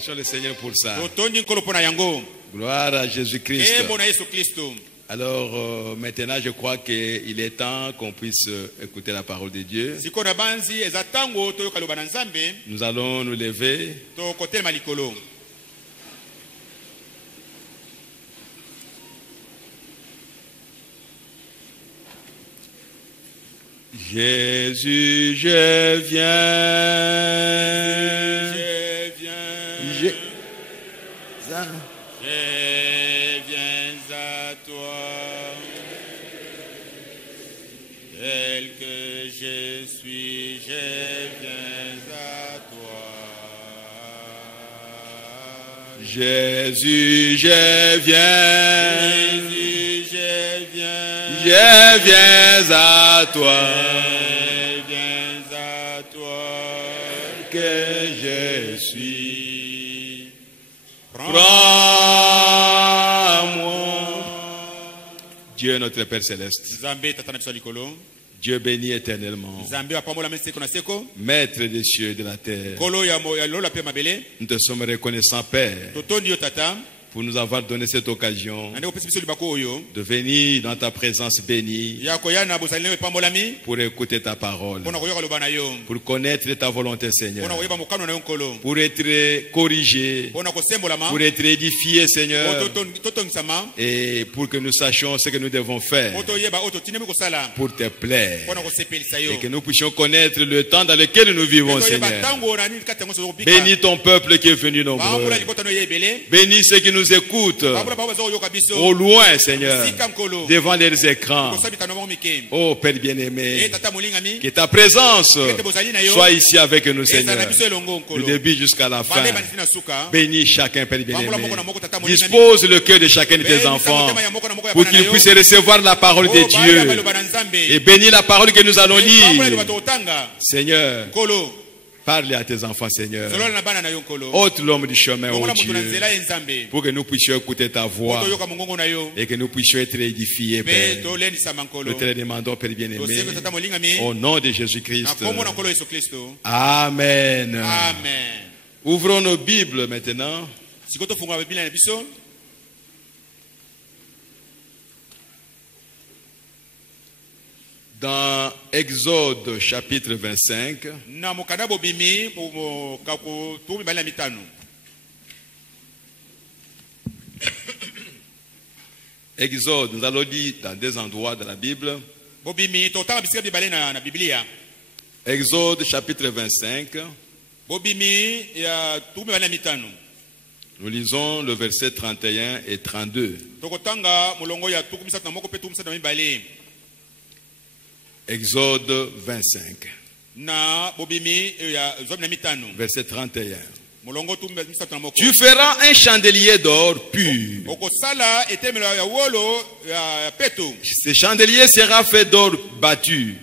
Remercions le Seigneur pour ça. Gloire à Jésus-Christ. Alors maintenant, je crois qu'il est temps qu'on puisse écouter la parole de Dieu. Nous allons nous lever. Jésus, je viens. Je viens à toi. Tel que je suis, je viens à toi. Jésus, je viens. Jésus, je viens. Je viens à toi. Je viens à toi. Que je suis. Prends-moi. Dieu notre Père Céleste. Dieu béni éternellement. Maître des cieux et de la terre. Nous te sommes reconnaissants, Père, pour nous avoir donné cette occasion de venir dans ta présence bénie pour écouter ta parole, pour connaître ta volonté, Seigneur, pour être corrigé, pour être édifié, Seigneur, et pour que nous sachions ce que nous devons faire pour te plaire et que nous puissions connaître le temps dans lequel nous vivons, Seigneur. Bénis ton peuple qui est venu nombreux. Bénis ceux qui nous écoutent au loin, Seigneur, devant leurs écrans. Oh Père bien-aimé, que ta présence soit ici avec nous, Seigneur, du début jusqu'à la fin. Bénis chacun, Père bien-aimé. Dispose le cœur de chacun de tes enfants pour qu'ils puissent recevoir la parole de Dieu. Et bénis la parole que nous allons lire. Seigneur, parle à tes enfants, Seigneur. Ôte l'homme du chemin, oh Dieu, pour que nous puissions écouter ta voix et que nous puissions être édifiés, Père. Nous te le demandons, Père bien-aimé, au nom de Jésus-Christ. Amen. Amen. Ouvrons nos Bibles maintenant. Dans Exode chapitre 25, Exode, nous allons lire dans des endroits de la Bible. Exode chapitre 25. Nous lisons le verset 31 et 32. Exode 25, verset 31. Tu feras un chandelier d'or pur. Ce chandelier sera fait d'or battu.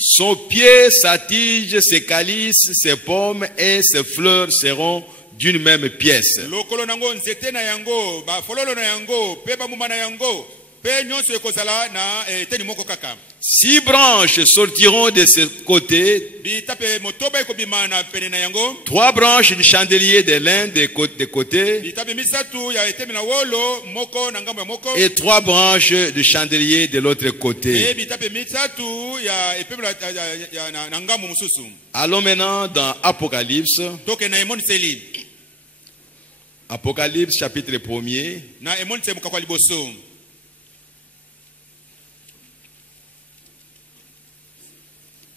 Son pied, sa tige, ses calices, ses pommes et ses fleurs seront d'une même pièce. 6 branches sortiront de ce côté, 3 branches du chandelier de l'un des côtés, et 3 branches du chandelier de l'autre côté. Allons maintenant dans Apocalypse. Apocalypse chapitre 1er.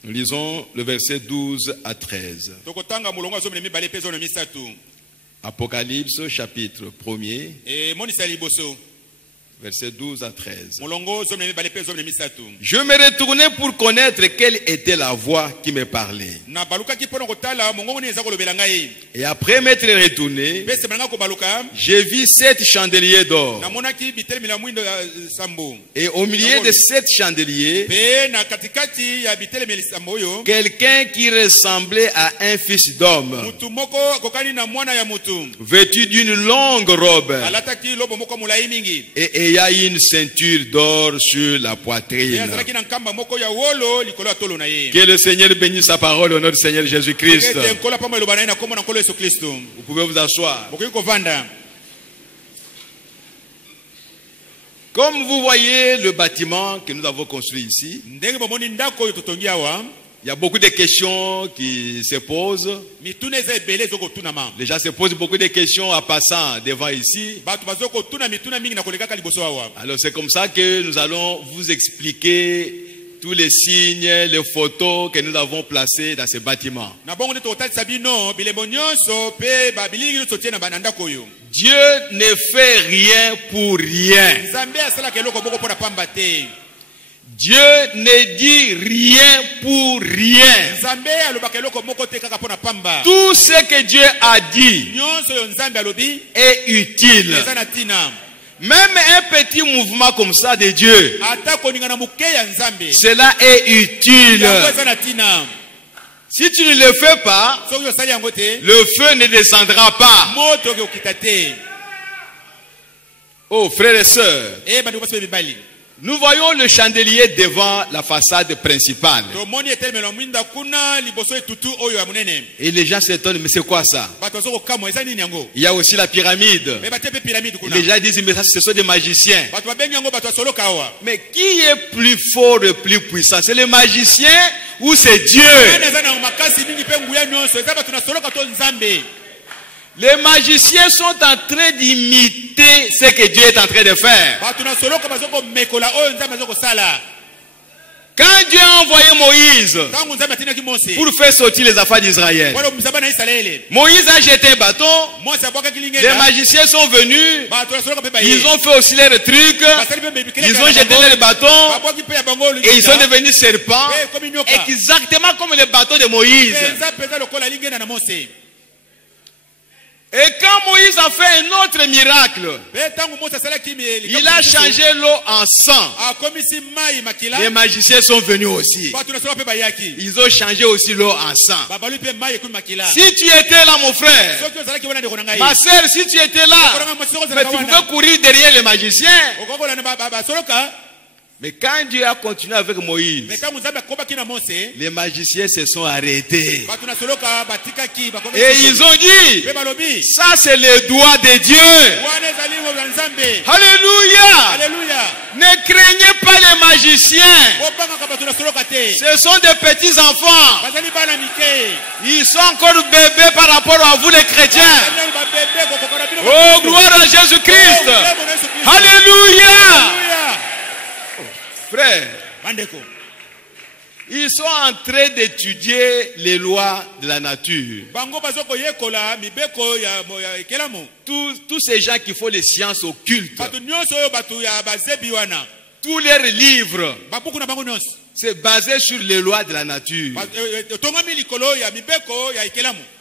Nous lisons le verset 12 à 13. Apocalypse chapitre 1er. Verset 12 à 13. Je me retournai pour connaître quelle était la voix qui me parlait. Et après m'être retourné, j'ai vu 7 chandeliers d'or. Et au milieu de 7 chandeliers, quelqu'un qui ressemblait à un fils d'homme, vêtu d'une longue robe, et ayant une ceinture d'or sur la poitrine. Que le Seigneur bénisse sa parole au nom du Seigneur Jésus-Christ. Vous pouvez vous asseoir. Comme vous voyez le bâtiment que nous avons construit ici, il y a beaucoup de questions qui se posent. Les gens se posent beaucoup de questions en passant devant ici. Alors c'est comme ça que nous allons vous expliquer tous les signes, les photos que nous avons placées dans ce bâtiment. Dieu ne fait rien pour rien. Dieu ne dit rien pour rien. Tout ce que Dieu a dit est utile. Même un petit mouvement comme ça de Dieu, cela est utile. Si tu ne le fais pas, le feu ne descendra pas. Oh frères et sœurs, nous voyons le chandelier devant la façade principale. Et les gens s'étonnent, mais c'est quoi ça? Il y a aussi la pyramide. Les gens disent, mais ça, ce sont des magiciens. Mais qui est plus fort et plus puissant? C'est le magicien ou c'est Dieu? Les magiciens sont en train d'imiter ce que Dieu est en train de faire. Quand Dieu a envoyé Moïse pour faire sortir les affaires d'Israël, Moïse a jeté un bâton, les magiciens sont venus, ils ont fait aussi leurs trucs, ils ont jeté leur bâton et ils sont devenus serpents, exactement comme le bâton de Moïse. Et quand Moïse a fait un autre miracle, il a changé l'eau en sang. Les magiciens sont venus aussi. Ils ont changé aussi l'eau en sang. Si tu étais là, mon frère, ma soeur, si tu étais là, mais tu pouvais courir derrière les magiciens. Mais quand Dieu a continué avec Moïse, les magiciens se sont arrêtés. Et ils ont dit, ça c'est le doigt de Dieu. Alléluia. Ne craignez pas les magiciens. Ce sont des petits enfants. Ils sont encore bébés par rapport à vous les chrétiens. Oh, gloire à Jésus-Christ. Alléluia. Frère, ils sont en train d'étudier les lois de la nature. Tous ces gens qui font les sciences occultes, tous leurs livres, c'est basé sur les lois de la nature.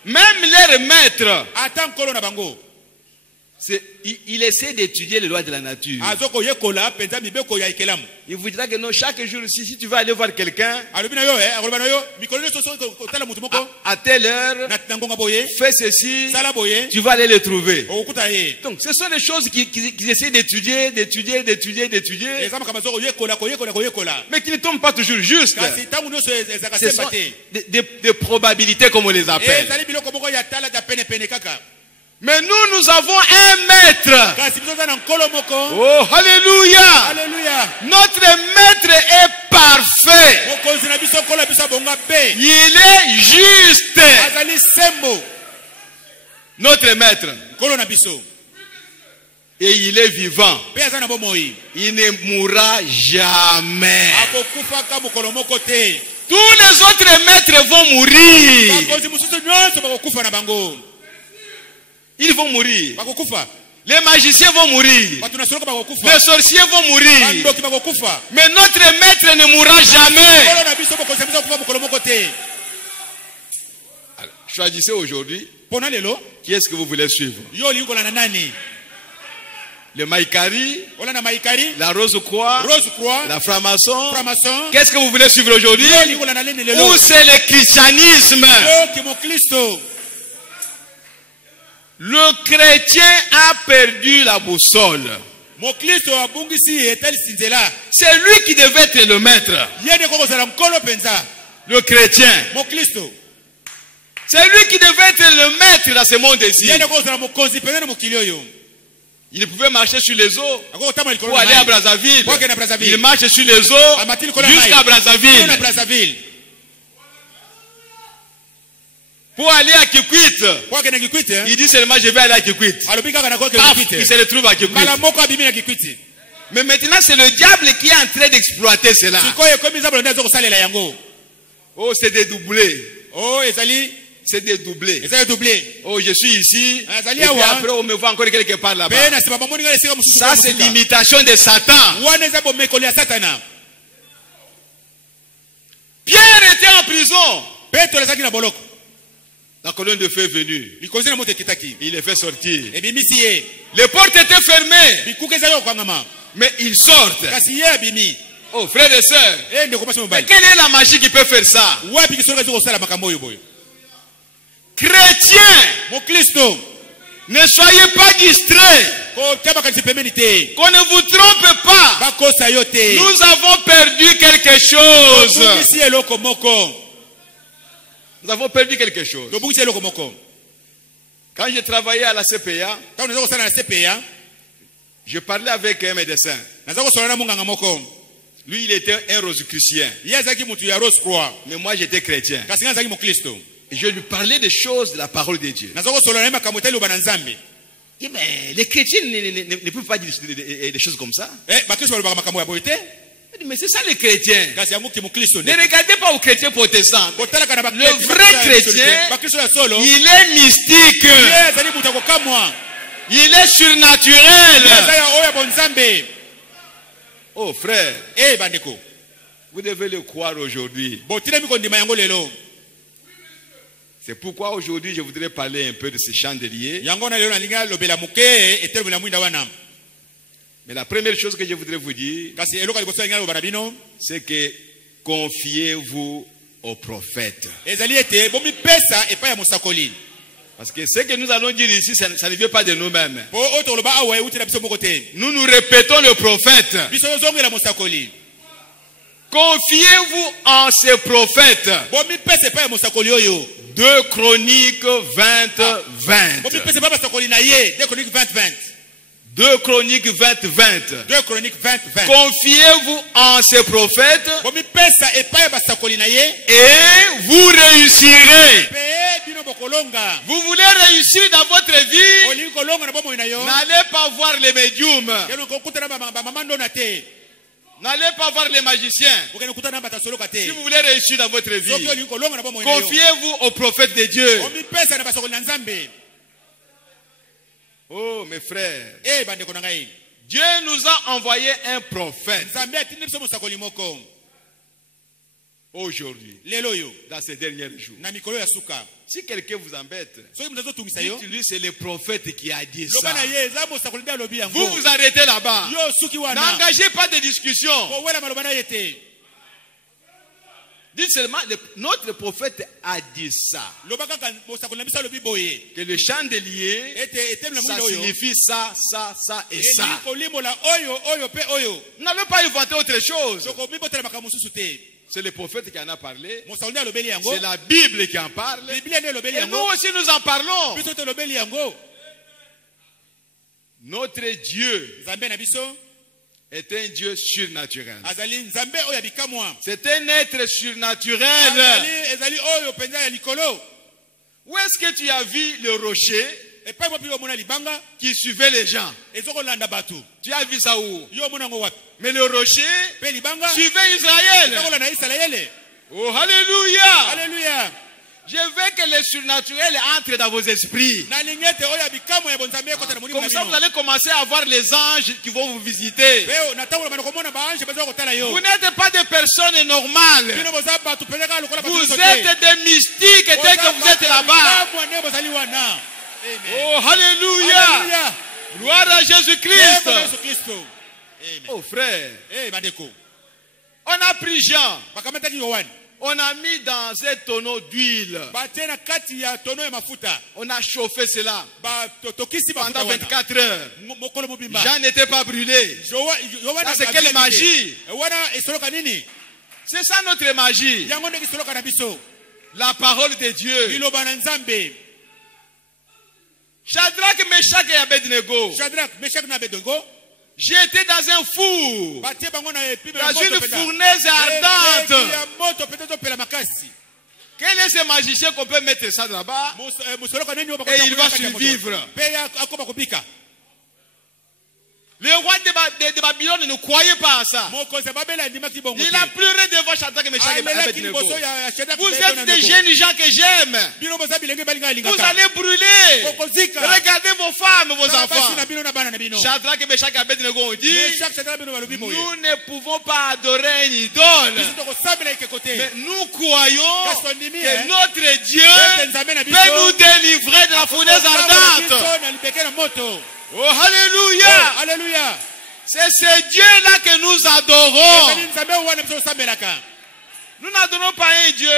Même leurs maîtres, il essaie d'étudier les lois de la nature. Il vous dira que non, chaque jour, si tu vas aller voir quelqu'un, à telle heure, fais ceci, tu vas aller le trouver. Donc, ce sont des choses qu'ils essaient d'étudier. Mais qui ne tombent pas toujours juste. Ce sont des probabilités, comme on les appelle. Mais nous avons un maître. Oh, alléluia. Notre maître est parfait. Il est juste. Notre maître. Et il est vivant. Il ne mourra jamais. Tous les autres maîtres vont mourir. Ils vont mourir. Les magiciens vont mourir. Les sorciers vont mourir. Mais notre maître ne mourra jamais. Alors, choisissez aujourd'hui. Qui est-ce que vous voulez suivre? Le Maïkari, la Rose-Croix, la franc-maçon. Qu'est-ce que vous voulez suivre aujourd'hui? Ou c'est le christianisme? Le chrétien a perdu la boussole. C'est lui qui devait être le maître. Le chrétien. C'est lui qui devait être le maître dans ce monde-ci. Il pouvait marcher sur les eaux pour aller à Brazzaville. Il marche sur les eaux jusqu'à Brazzaville. Pour aller à Kikwit, il dit seulement je vais aller à Kikwit. Il se retrouve à Kikwit. Mais maintenant c'est le diable qui est en train d'exploiter cela. Oh, c'est dédoublé. C'est dédoublé. Oh, je suis ici. Et puis après, on me voit encore quelque part là-bas. Ça, c'est l'imitation de Satan. Pierre était en prison. La colonne de feu est venue. Il les fait sortir. Les portes étaient fermées. Mais ils sortent. Oh, frères et sœurs. Mais quelle est la magie qui peut faire ça? Chrétiens, ne soyez pas distraits. Qu'on ne vous trompe pas. Nous avons perdu quelque chose. Nous avons perdu quelque chose. Quand je travaillais à la CPA, je parlais avec un médecin. Lui, il était un rosicrucien. Mais moi, j'étais chrétien. Et je lui parlais des choses de la parole de Dieu. Mais les chrétiens ne peuvent pas dire des choses comme ça. Mais c'est ça les chrétiens. Ne regardez pas aux chrétiens protestants. Le vrai chrétien, il est mystique. Il est surnaturel. Oh frère, vous devez le croire aujourd'hui. C'est pourquoi aujourd'hui je voudrais parler un peu de ces chandeliers. Mais la première chose que je voudrais vous dire, c'est que confiez-vous au prophète. Parce que ce que nous allons dire ici, ça ne vient pas de nous-mêmes. Nous nous répétons le prophète. Confiez-vous en ce prophète. 2 Chroniques 20. 2 Chroniques 20. Confiez-vous en ce prophète et vous réussirez. Vous voulez réussir dans votre vie? N'allez pas voir les médiums. N'allez pas voir les magiciens. Si vous voulez réussir dans votre vie, confiez-vous au prophète de Dieu. Oh mes frères, Dieu nous a envoyé un prophète aujourd'hui, dans ces derniers jours. Si quelqu'un vous embête, dites-lui c'est le prophète qui a dit ça. Vous vous arrêtez là-bas. N'engagez pas de discussion. Dites seulement, notre prophète a dit ça. Que le chandelier, ça signifie ça, ça, ça et ça. N'allez pas inventer autre chose. C'est le prophète qui en a parlé. C'est la Bible qui en parle. Et nous aussi nous en parlons. Notre Dieu est un Dieu surnaturel. C'est un être surnaturel. Où est-ce que tu as vu le rocher qui suivait les gens? Tu as vu ça où? Mais le rocher suivait Israël. Oh, alléluia. Alléluia. Je veux que le surnaturel entre dans vos esprits. Comme ça, vous allez commencer à voir les anges qui vont vous visiter. Vous n'êtes pas des personnes normales. Vous êtes des mystiques dès que vous êtes là-bas. Oh, alléluia. Gloire à Jésus-Christ. Oh, frère. On a pris Jean. On a mis dans un tonneau d'huile. On a chauffé cela pendant 24 heures. Jean n'était pas brûlé. Ça, c'est quelle magie? C'est ça notre magie. La parole de Dieu. Shadrach, Meshach et Abednego. J'étais dans un four, dans une fournaise ardente. Quel est ce magicien qu'on peut mettre ça là-bas et il va survivre? Le roi de Babylone ne croyait pas à ça. Il a pleuré devant Shadrach, Meshach et Abednego. Vous êtes des jeunes gens que j'aime. Vous allez brûler. Regardez vos femmes, vos enfants. Shadrach, Meshach et Abednego ont dit, nous ne pouvons pas adorer une idole. Mais nous croyons que notre Dieu peut nous délivrer de la fournaise ardente. Oh, alléluia! Oh, alléluia! C'est ce Dieu-là que nous adorons. Nous n'adorons pas un Dieu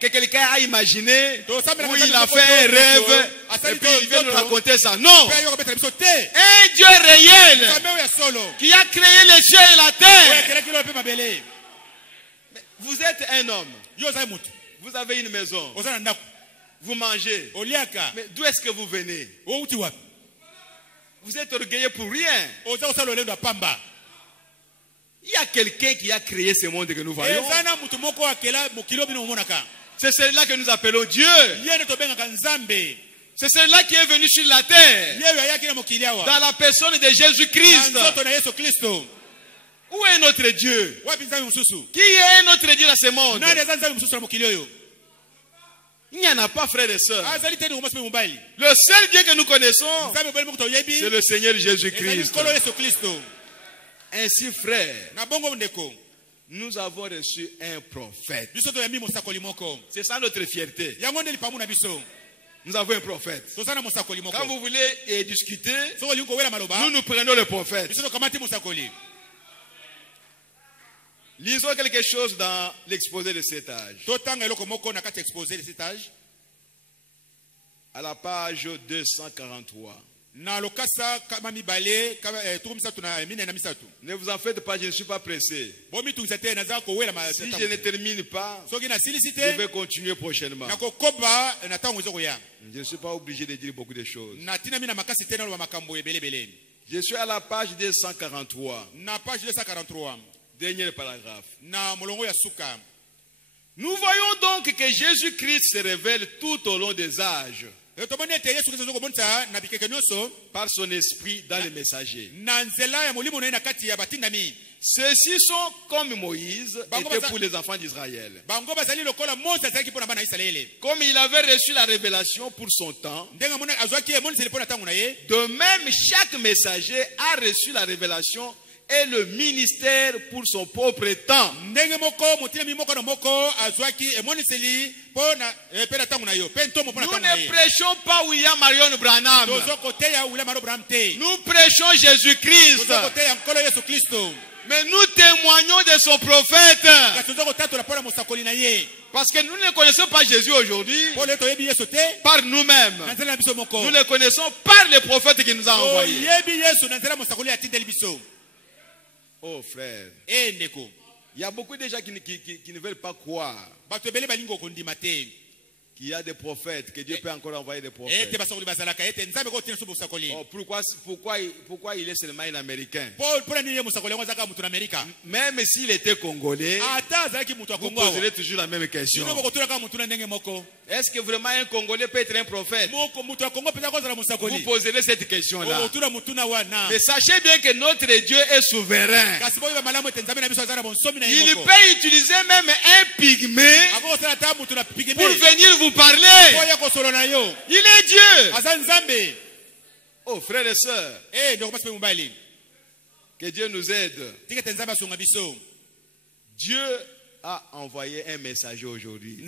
que quelqu'un a imaginé, où il a fait un rêve, et puis il vient nous raconter ça. Non! Un Dieu réel, qui a créé les cieux et la terre. Mais vous êtes un homme. Vous avez une maison. Vous mangez. Mais d'où est-ce que vous venez? Vous êtes orgueilleux pour rien. Il y a quelqu'un qui a créé ce monde que nous voyons. C'est celui-là que nous appelons Dieu. C'est celui-là qui est venu sur la terre dans la personne de Jésus-Christ. Où est notre Dieu? Qui est notre Dieu dans ce monde? Il n'y en a pas, frères et sœurs. Le seul Dieu que nous connaissons, c'est le Seigneur Jésus-Christ. Ainsi, frère, nous avons reçu un prophète. C'est ça notre fierté. Nous avons un prophète. Quand vous voulez discuter, nous prenons le prophète. Lisons quelque chose dans l'exposé de cet âge. À la page 243. Ne vous en faites pas, je ne suis pas pressé. Si je ne termine pas, je vais continuer prochainement. Je ne suis pas obligé de dire beaucoup de choses. Je suis à la page 243. Dernier paragraphe. Nous voyons donc que Jésus-Christ se révèle tout au long des âges par son esprit dans les messagers. Ceux-ci sont comme Moïse était pour les enfants d'Israël. Comme il avait reçu la révélation pour son temps, de même chaque messager a reçu la révélation et le ministère pour son propre temps. Nous ne prêchons pas William Marion Branham. Nous prêchons Jésus-Christ. Mais nous témoignons de son prophète. Parce que nous ne connaissons pas Jésus aujourd'hui par nous-mêmes. Nous le connaissons par les prophètes qui nous a envoyés. Oh frère, il y a beaucoup de gens qui ne veulent pas croire qu'il y a des prophètes, que Dieu peut encore envoyer des prophètes. Oh, pourquoi il est seulement un Américain? Même s'il était Congolais, vous poserez toujours la même question. Est-ce que vraiment un Congolais peut être un prophèt? Vous poserez cette question-là. Mais sachez bien que notre Dieu est souverain. Il peut utiliser même un pygmée pour venir vous parler. Il est Dieu. Oh frères et sœurs, que Dieu nous aide. Dieu a envoyé un messager aujourd'hui.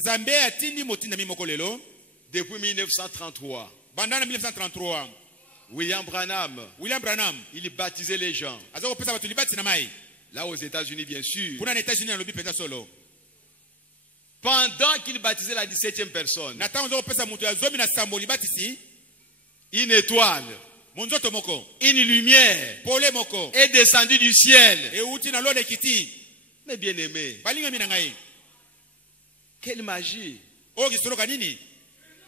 Depuis 1933. William Branham, il baptisait les gens. Là aux États-Unis, bien sûr. pendant qu'il baptisait la 17e personne, une étoile, une lumière est descendue du ciel. Mais bien aimé, quelle magie!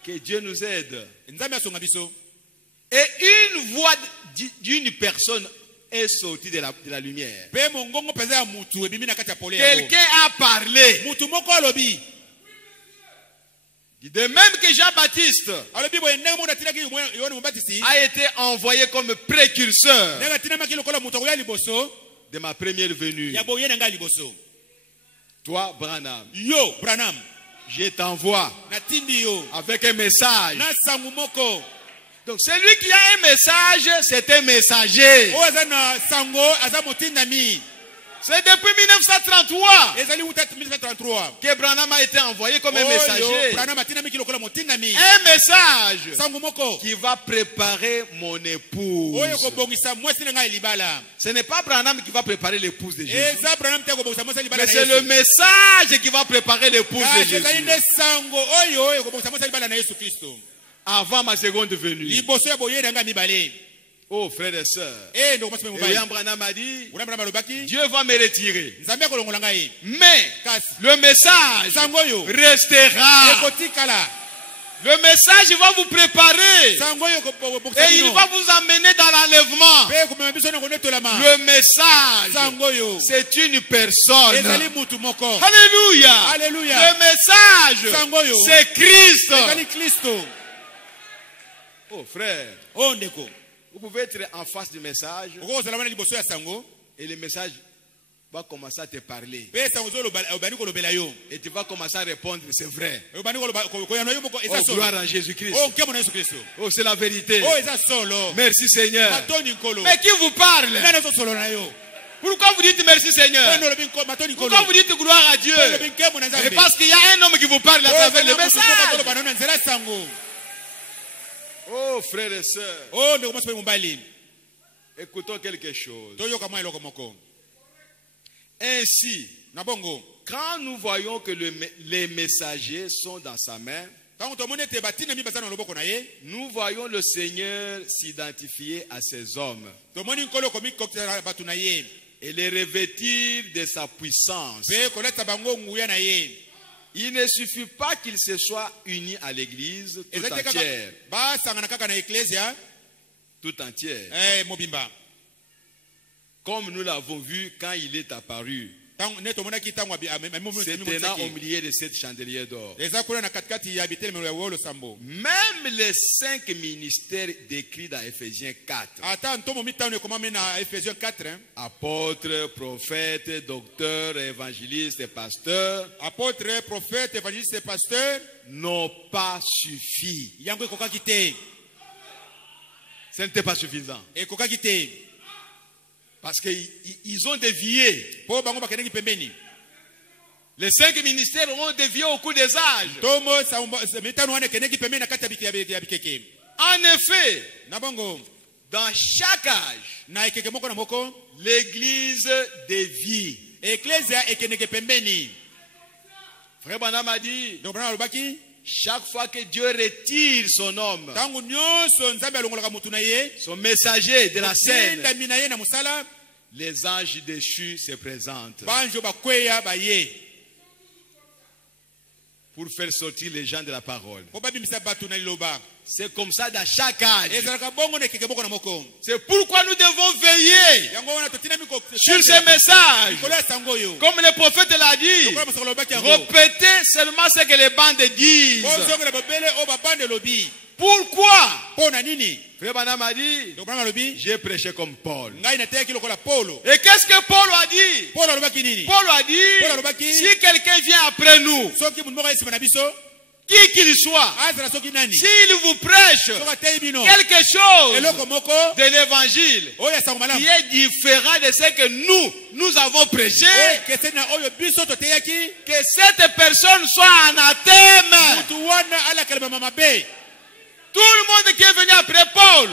Que Dieu nous aide. Et une voix d'une personne est sortie de la lumière. Quelqu'un a parlé. De même que Jean-Baptiste a été envoyé comme précurseur de ma première venue. Toi, Branham, je t'envoie avec un message. Donc celui qui a un message, c'est un messager. C'est depuis 1933 que Branham a été envoyé comme un messager. Un message qui va préparer mon épouse. Ce n'est pas Branham qui va préparer l'épouse de Jésus. Mais c'est le message qui va préparer l'épouse de Jésus. Avant ma seconde venue. Oh frères et sœurs, William Branham a dit, Dieu va me retirer. Mais le message restera. Le message va vous préparer. Et il va vous amener dans l'enlèvement. Le message, c'est une personne. Alléluia. Le message, c'est Christ. Oh frère, vous pouvez être en face du message et le message va commencer à te parler. Et tu vas commencer à répondre, c'est vrai. Oh, gloire à Jésus-Christ. Oh, c'est la vérité. Merci Seigneur. Mais qui vous parle? Pourquoi vous dites merci Seigneur? Pourquoi vous dites gloire à Dieu? Et parce qu'il y a un homme qui vous parle à travers le message. Oh frères et sœurs, écoutons quelque chose. Ainsi, quand nous voyons que les messagers sont dans sa main, nous voyons le Seigneur s'identifier à ces hommes et les revêtir de sa puissance. Il ne suffit pas qu'ils se soient unis à l'église tout entière. Tout entière. Comme nous l'avons vu quand il est apparu, se tenant au milieu de cette chandelier d'or. Même les 5 ministères décrits dans Ephésiens 4. Apôtres, prophètes, docteurs, évangélistes et pasteurs. Apôtres, prophètes, évangélistes et pasteurs n'ont pas suffi. Ce n'était pas suffisant. Parce qu'ils ont dévié. Les 5 ministères ont dévié au cours des âges. En effet, dans chaque âge, l'église dévie. Frère Branham a dit, chaque fois que Dieu retire son homme, son messager de la scène, les anges déchus se présentent pour faire sortir les gens de la parole. C'est comme ça dans chaque âge. C'est pourquoi nous devons veiller sur ces messages. Comme le prophète l'a dit, répétez seulement ce que les bandes disent. Pourquoi? Frère Branham a dit, j'ai prêché comme Paul. Et qu'est-ce que Paul a dit? Paul a dit, si quelqu'un vient après nous, qui qu'il soit, s'il vous prêche quelque chose de l'évangile qui est différent de ce que nous avons prêché, que cette personne soit anathème. Tout le monde qui est venu après Paul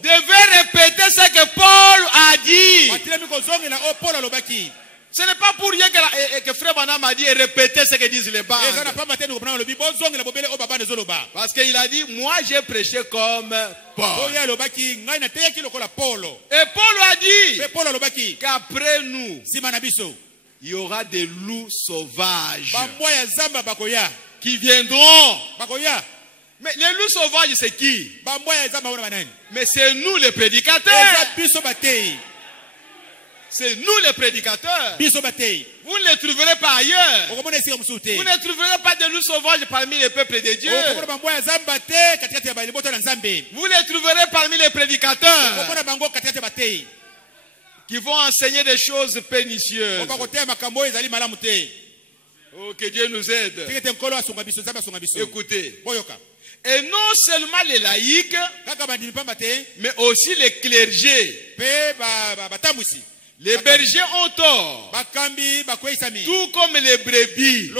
devait répéter ce que Paul a dit. Ce n'est pas pour rien que Frère Branham a dit et répéter ce que disent les bandes. Parce qu'il a dit, moi j'ai prêché comme Paul. Et Paul a dit qu'après nous, il y aura des loups sauvages qui viendront. Mais les loups sauvages, c'est qui? Mais c'est nous les prédicateurs. C'est nous les prédicateurs. Vous ne les trouverez pas ailleurs. Vous ne trouverez pas de loups sauvages parmi les peuples de Dieu. Vous les trouverez parmi les prédicateurs qui vont enseigner des choses pernicieuses. Oh, que Dieu nous aide. Écoutez. Et non seulement les laïcs, mais aussi les clergés. Les bergers ont tort, tout comme les brebis.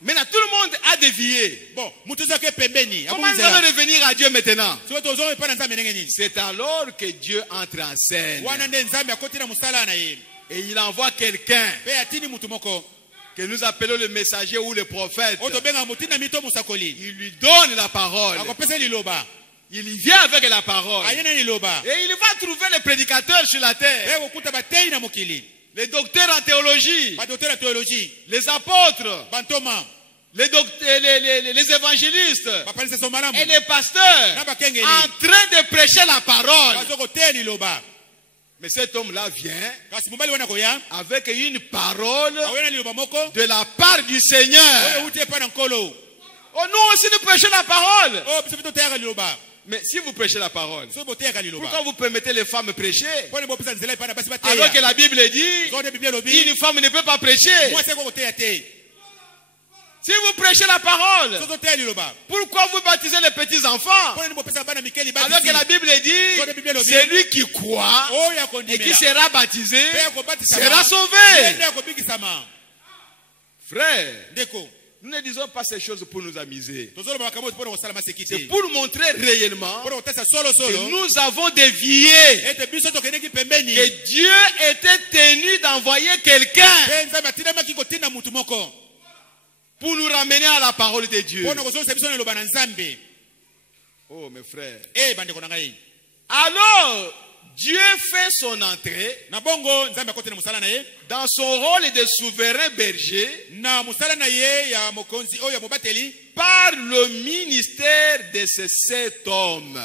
Maintenant, tout le monde a dévié. Comment nous allons revenir à Dieu maintenant? C'est alors que Dieu entre en scène. Et il envoie quelqu'un que nous appelons le messager ou le prophète. Il lui donne la parole. Il vient avec la parole. Et il va trouver les prédicateurs sur la terre. Les docteurs en théologie. Les apôtres. Les évangélistes. Et les pasteurs. En train de prêcher la parole. Mais cet homme-là vient avec une parole de la part du Seigneur. Oh, nous aussi nous prêchons la parole. Mais si vous prêchez la parole, pourquoi vous permettez les femmes prêcher? Alors que la Bible dit, une femme ne peut pas prêcher. Si vous prêchez la parole, pourquoi vous baptisez les petits enfants? Alors que la Bible dit, celui qui croit et qui sera baptisé sera sauvé. Frère, nous ne disons pas ces choses pour nous amuser. C'est pour montrer réellement que nous avons dévié. Que Dieu était tenu d'envoyer quelqu'un pour nous ramener à la parole de Dieu. Oh mes frères. Alors, Dieu fait son entrée dans son rôle de souverain berger par le ministère de ces 7 hommes.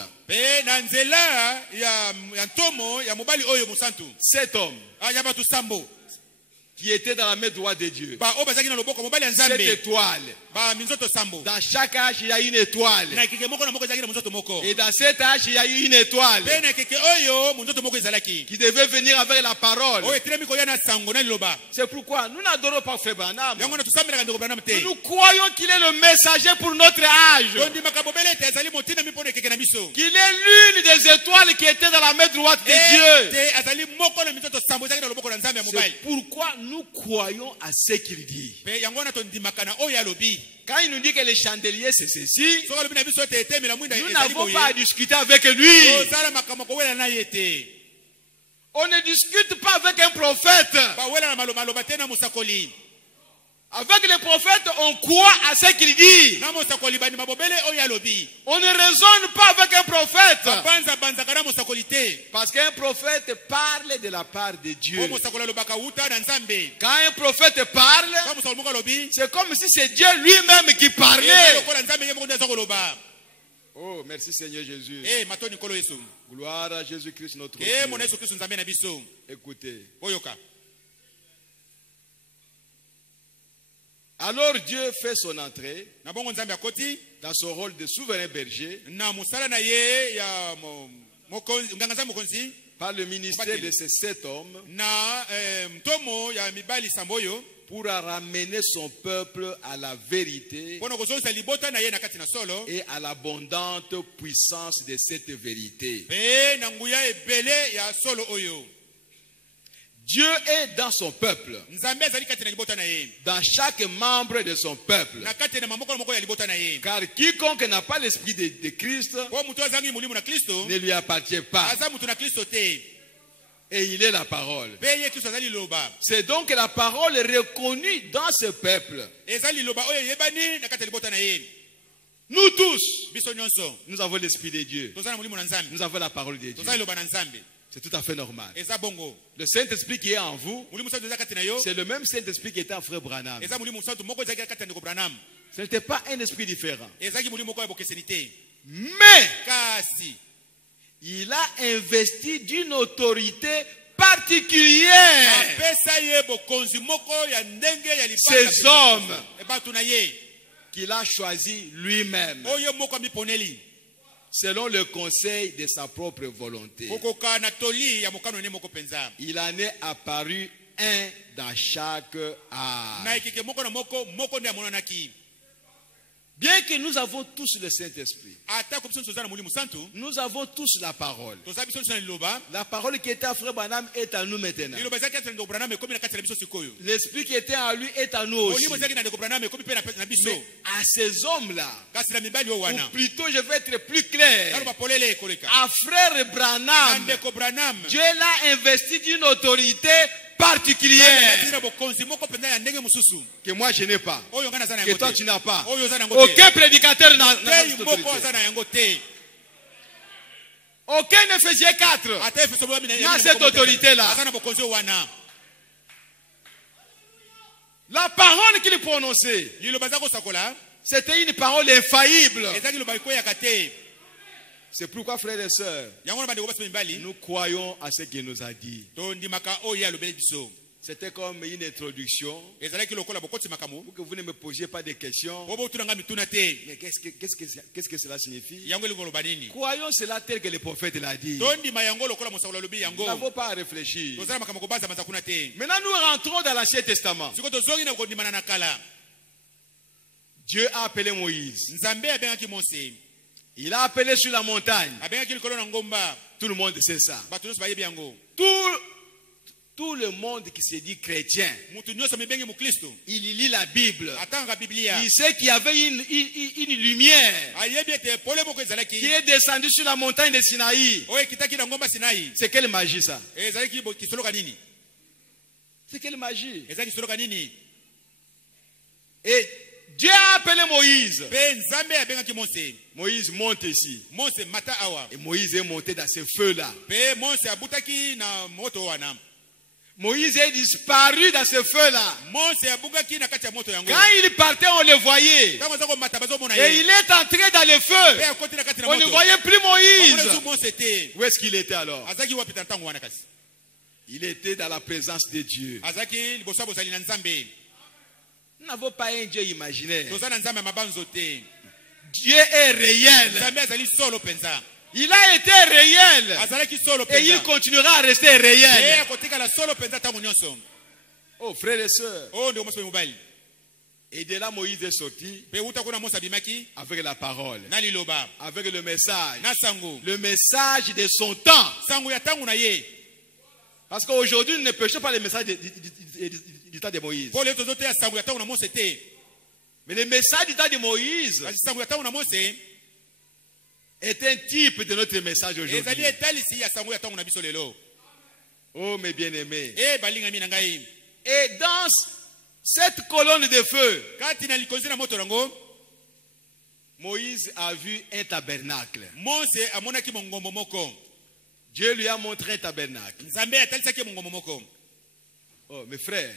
7 hommes qui étaient dans la main droite de Dieu. 7 étoiles. Dans chaque âge, il y a une étoile. Et dans cet âge, il y a eu une étoile qui devait venir avec la parole. C'est pourquoi nous n'adorons pas Frère Branham. Nous croyons qu'il est le messager pour notre âge. Qu'il est l'une des étoiles qui était dans la main droite de Dieu. C'est pourquoi nous croyons à ce qu'il dit. Quand il nous dit que les chandeliers c'est ceci, nous n'avons pas à discuter avec lui. On ne discute pas avec un prophète. Avec les prophètes, on croit à ce qu'il dit. On ne raisonne pas avec un prophète. Parce qu'un prophète parle de la part de Dieu. Quand un prophète parle, c'est comme si c'est Dieu lui-même qui parlait. Oh, merci Seigneur Jésus. Gloire à Jésus-Christ notre Dieu. Écoutez. Alors Dieu fait son entrée dans son rôle de souverain berger par le ministère de ces 7 hommes pour ramener son peuple à la vérité et à l'abondante puissance de cette vérité. Dieu est dans son peuple, dans chaque membre de son peuple. Car quiconque n'a pas l'esprit de Christ ne lui appartient pas. Et il est la parole. C'est donc la parole reconnue dans ce peuple. Nous tous, nous avons l'Esprit de Dieu. Nous avons la parole de Dieu. C'est tout à fait normal. Le Saint-Esprit qui est en vous, c'est le même Saint-Esprit qui était en frère Branham. Ce n'était pas un esprit différent. Mais il a investi d'une autorité particulière ces hommes qu'il a choisis lui-même selon le conseil de sa propre volonté. Il en est apparu un dans chaque âge. Bien que nous avons tous le Saint-Esprit, nous avons tous la parole. La parole qui était à frère Branham est à nous maintenant. L'Esprit qui était à lui est à nous aussi. Mais à ces hommes-là, ou plutôt je vais être plus clair, à frère Branham, Dieu l'a investi d'une autorité particulière que moi je n'ai pas, que toi tu n'as pas. Aucun prédicateur n'a cette autorité. Aucun Éphésiens 4 n'a cette autorité-là. La parole qu'il prononçait, c'était une parole infaillible. C'est pourquoi, frères et sœurs, nous croyons à ce qu'il nous a dit. C'était comme une introduction pour que vous ne me posiez pas de questions. Mais qu'est-ce que cela signifie? Croyons cela tel que le prophète l'a dit. Nous n'avons pas à réfléchir. Maintenant, nous rentrons dans l'Ancien Testament. Dieu a appelé Moïse. Il a appelé sur la montagne. Tout le monde sait ça. Tout le monde qui se dit chrétien, il lit la Bible. Il sait qu'il y avait une lumière qui est descendue sur la montagne de Sinaï. C'est quelle magie ça? C'est quelle magie? Et Dieu a appelé Moïse. Moïse monte ici. Et Moïse est monté dans ce feu-là. Moïse est disparu dans ce feu-là. Quand il partait, on le voyait. Et il est entré dans le feu. On ne voyait plus Moïse. Où est-ce qu'il était alors? Il était dans la présence de Dieu. Nous n'avons pas un Dieu imaginaire. Dieu est réel. Il a été réel. Et il continuera à rester réel. Oh, frères et sœurs. Et de là, Moïse est sorti avec la parole, avec le message. Le message de son temps. Parce qu'aujourd'hui, nous ne pêchons pas le message du temps de Moïse. Mais le message du temps de Moïse est un type de notre message aujourd'hui. Oh mes bien-aimés. Et dans cette colonne de feu, Moïse a vu un tabernacle. Dieu lui a montré un tabernacle. Oh mes frères,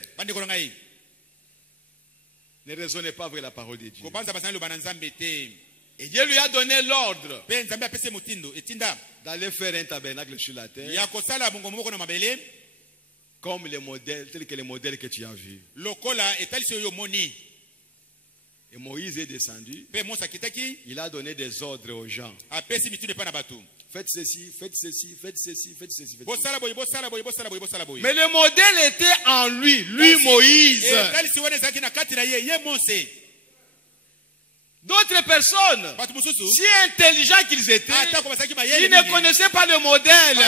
ne raisonnez pas avec la parole de Dieu. Et Dieu lui a donné l'ordre d'aller faire un tabernacle sur la terre comme les modèles, tels que les modèles que tu as vus. Et Moïse est descendu. Il a donné des ordres aux gens. Faites ceci, faites ceci, faites ceci, faites ceci. Mais le modèle était en lui, Moïse. D'autres personnes, si intelligents qu'ils étaient, ils ne connaissaient pas le modèle.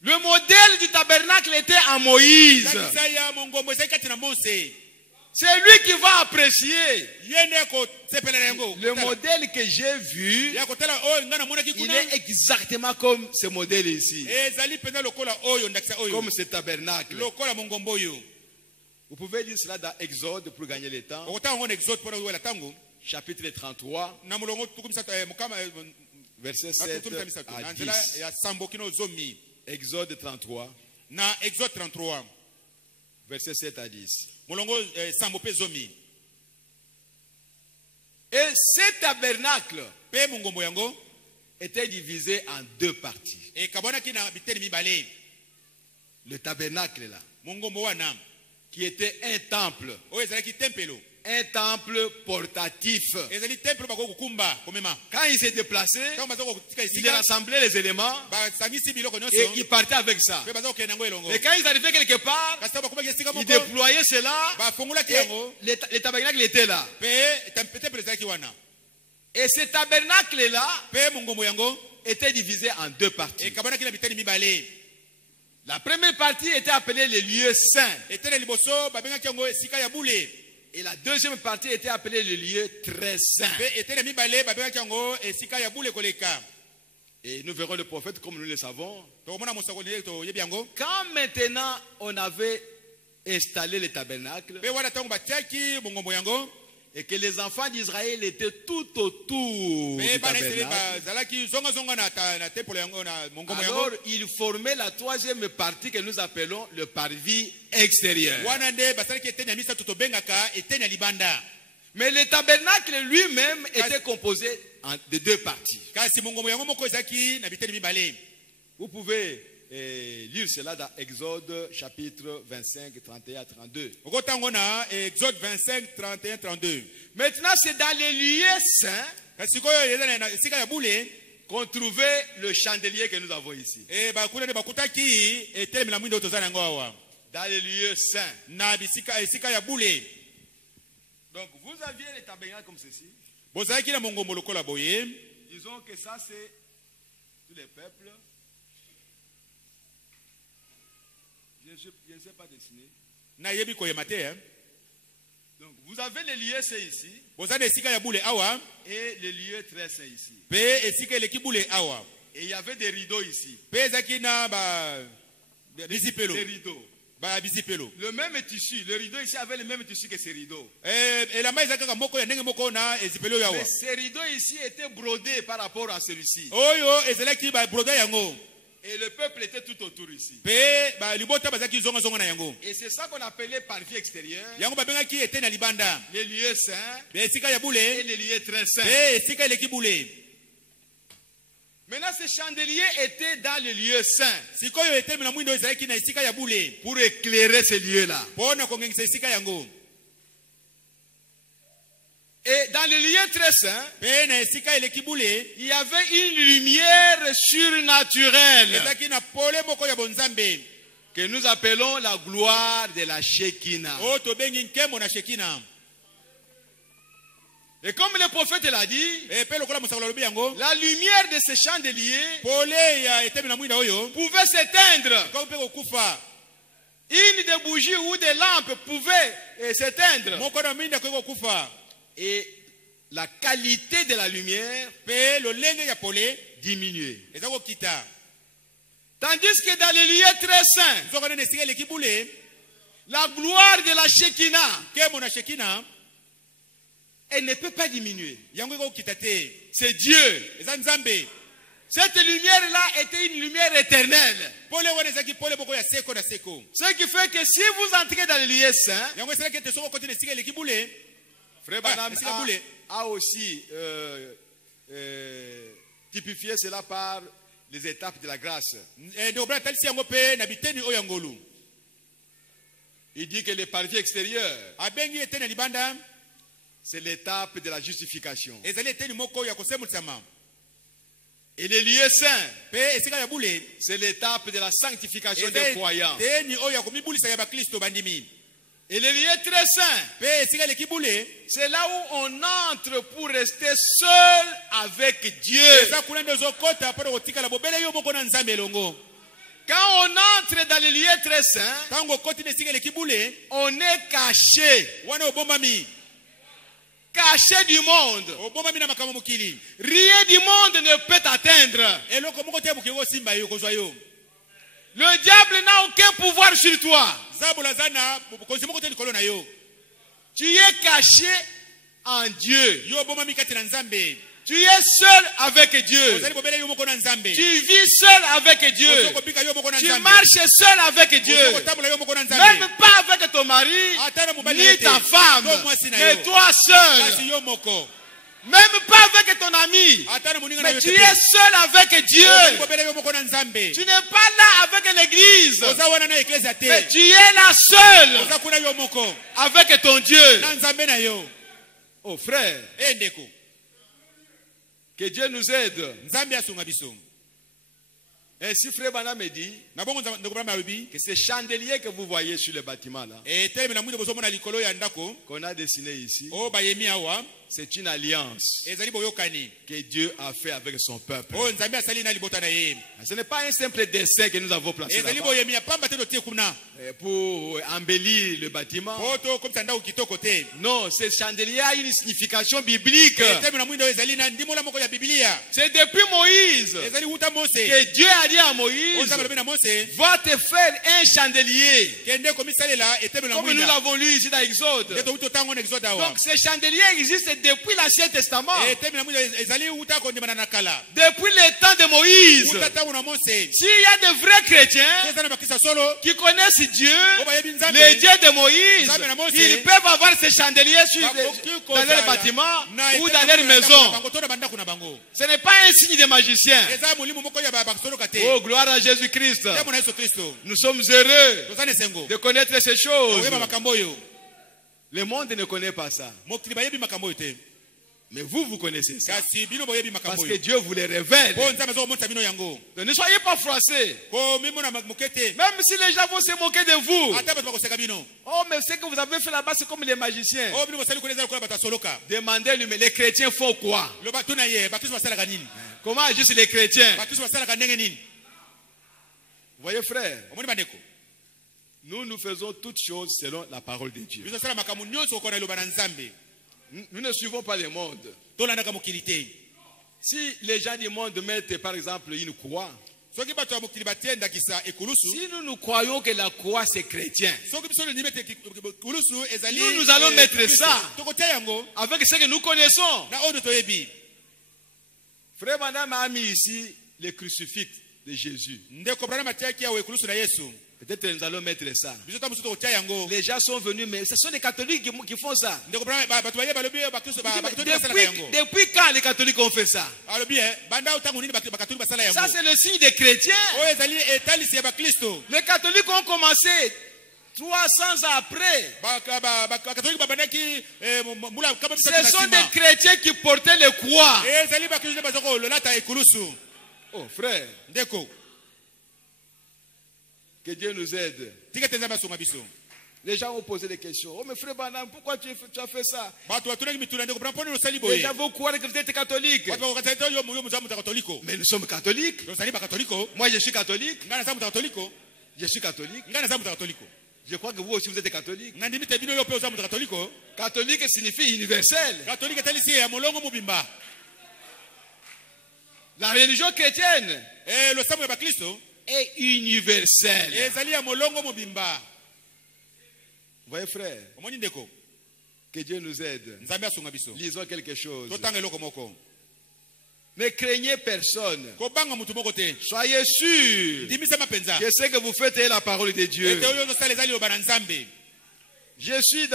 Le modèle du tabernacle était en Moïse. C'est lui qui va apprécier. Le modèle que j'ai vu, il est exactement comme ce modèle ici. Comme ce tabernacle. Vous pouvez lire cela dans Exode pour gagner le temps. Chapitre 33, verset 7 à 10. Exode 33. Exode 33. Verset 7 à 10. Et ce tabernacle était divisé en deux parties. Le tabernacle là, qui était un temple. Un temple portatif. Quand il s'est déplacé, il rassemblait les éléments et il partait avec ça. Et quand ils arrivaient quelque part, il déployait cela et le tabernacle était là. Et ce tabernacle-là était divisé en deux parties. La première partie était appelée le lieu saint. Et la deuxième partie était appelée le lieu très saint. Et nous verrons le prophète comme nous le savons. Quand maintenant on avait installé le tabernacle et que les enfants d'Israël étaient tout autour du tabernacle, alors ils formaient la troisième partie que nous appelons le parvis extérieur. Mais le tabernacle lui-même était composé de deux parties. Vous pouvez lire cela dans Exode chapitre 25, 31 à 32. Exode 25, 31, 32. Maintenant, c'est dans les lieux saints qu'on trouvait le chandelier que nous avons ici. Dans les lieux saints. Donc, vous aviez les tabernacles comme ceci. Disons que ça, c'est tous les peuples. Je ne sais pas dessiner. Donc, vous avez les lieux saints ici. Et les lieux très saints ici. Et il y avait des rideaux ici. Des rideaux. Le même tissu. Le rideau ici avait le même tissu que ces rideaux. Mais ces rideaux ici étaient brodés par rapport à celui-ci. Et le peuple était tout autour ici. Et c'est ça qu'on appelait parvis extérieur. Les lieux saints et les lieux très saints. Maintenant, ce chandelier était dans le lieu saint pour éclairer ce lieu-là. Et dans le lieu très saint, il y avait une lumière surnaturelle que nous appelons la gloire de la Shekinah. Et comme le prophète l'a dit, la lumière de ce chandelier pouvait s'éteindre. Une des bougies ou des lampes pouvait s'éteindre. Et la qualité de la lumière diminuait. Tandis que dans les lieux très saints, la gloire de la Shekinah, elle ne peut pas diminuer. C'est Dieu. Cette lumière-là était une lumière éternelle. Ce qui fait que si vous entrez dans les lieux saints, Frère Branham a aussi typifié cela par les étapes de la grâce. Il dit que le parvis extérieur, c'est l'étape de la justification. Et les lieux saints, c'est l'étape de la sanctification des croyants. Et les lieux très saints, c'est là où on entre pour rester seul avec Dieu. Quand on entre dans les lieux très saints, on est caché. Caché du monde. Rien du monde ne peut t'atteindre. Le diable n'a aucun pouvoir sur toi. Tu es caché en Dieu. Tu es seul avec Dieu. Tu vis seul avec Dieu. Tu marches seul avec Dieu. Même pas avec ton mari, ni ta femme, mais toi seul. Même pas avec ton ami, mais tu es seul avec Dieu. Tu n'es pas là avec l'église, mais tu es là seul avec ton Dieu. Oh frère, que Dieu nous aide. Ainsi, frère Bana me dit que ces chandeliers que vous voyez sur le bâtiment là, qu'on a dessiné ici, c'est une alliance que Dieu a fait avec son peuple. Ce n'est pas un simple dessin que nous avons placé là pour embellir le bâtiment. Non, ce chandelier a une signification biblique. C'est depuis Moïse que Dieu a dit à Moïse, va te faire un chandelier, comme nous l'avons lu ici dans Exode. Donc ce chandelier existe depuis l'Ancien Testament, depuis le temps de Moïse. S'il y a de vrais chrétiens qui connaissent Dieu, le Dieu de Moïse, ils peuvent avoir ces chandeliers dans leur bâtiment ou dans leur maison. Ce n'est pas un signe de magicien. Oh, gloire à Jésus-Christ. Nous sommes heureux de connaître ces choses. Le monde ne connaît pas ça. Mais vous connaissez ça. Parce que Dieu vous les révèle. Donc, ne soyez pas froissés. Même si les gens vont se moquer de vous. Oh, mais ce que vous avez fait là-bas, c'est comme les magiciens. Demandez-lui, mais les chrétiens font quoi? Comment agissent les chrétiens? Vous voyez, frère, nous faisons toutes choses selon la parole de Dieu. Nous ne suivons pas le monde. Si les gens du monde mettent par exemple une croix, si nous croyons que la croix c'est chrétien, nous allons mettre ça avec ce que nous connaissons. Frère Madame a mis ici le crucifix de Jésus. Peut-être que nous allons mettre ça. Les gens sont venus, mais ce sont les catholiques qui font ça. Depuis quand les catholiques ont fait ça? Ça c'est le signe des chrétiens. Les catholiques ont commencé 300 ans après. Ce sont des chrétiens qui portaient les croix. Oh frère, que Dieu nous aide. Les gens ont posé des questions. Oh, mais frère Banam, pourquoi tu as fait ça? Les gens vont croire que vous êtes catholique. Mais nous sommes catholiques. Moi, je suis catholique. Je suis catholique. Je crois que vous aussi, vous êtes catholique. Catholique signifie universel. La religion chrétienne est universelle. Vous voyez, frère, que Dieu nous aide. Lisons quelque chose. Ne craignez personne. Soyez sûr que ce que vous faites est la parole de Dieu. Je suis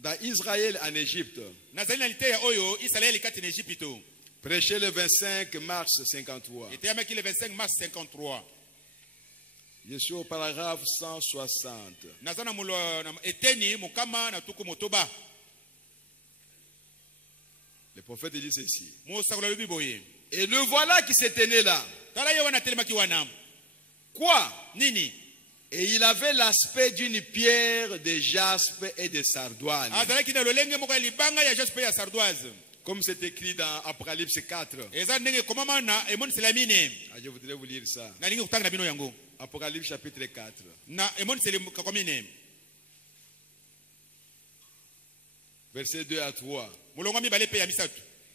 dans Israël en Égypte. Prêché le 25 mars 53. Je suis au paragraphe 160. Le prophète dit ceci. Et le voilà qui s'était né là. Quoi? Nini? Et il avait l'aspect d'une pierre de jaspe et de sardoine. Comme c'est écrit dans Apocalypse 4. Je voudrais vous lire ça. Apocalypse chapitre 4. Verset 2 à 3.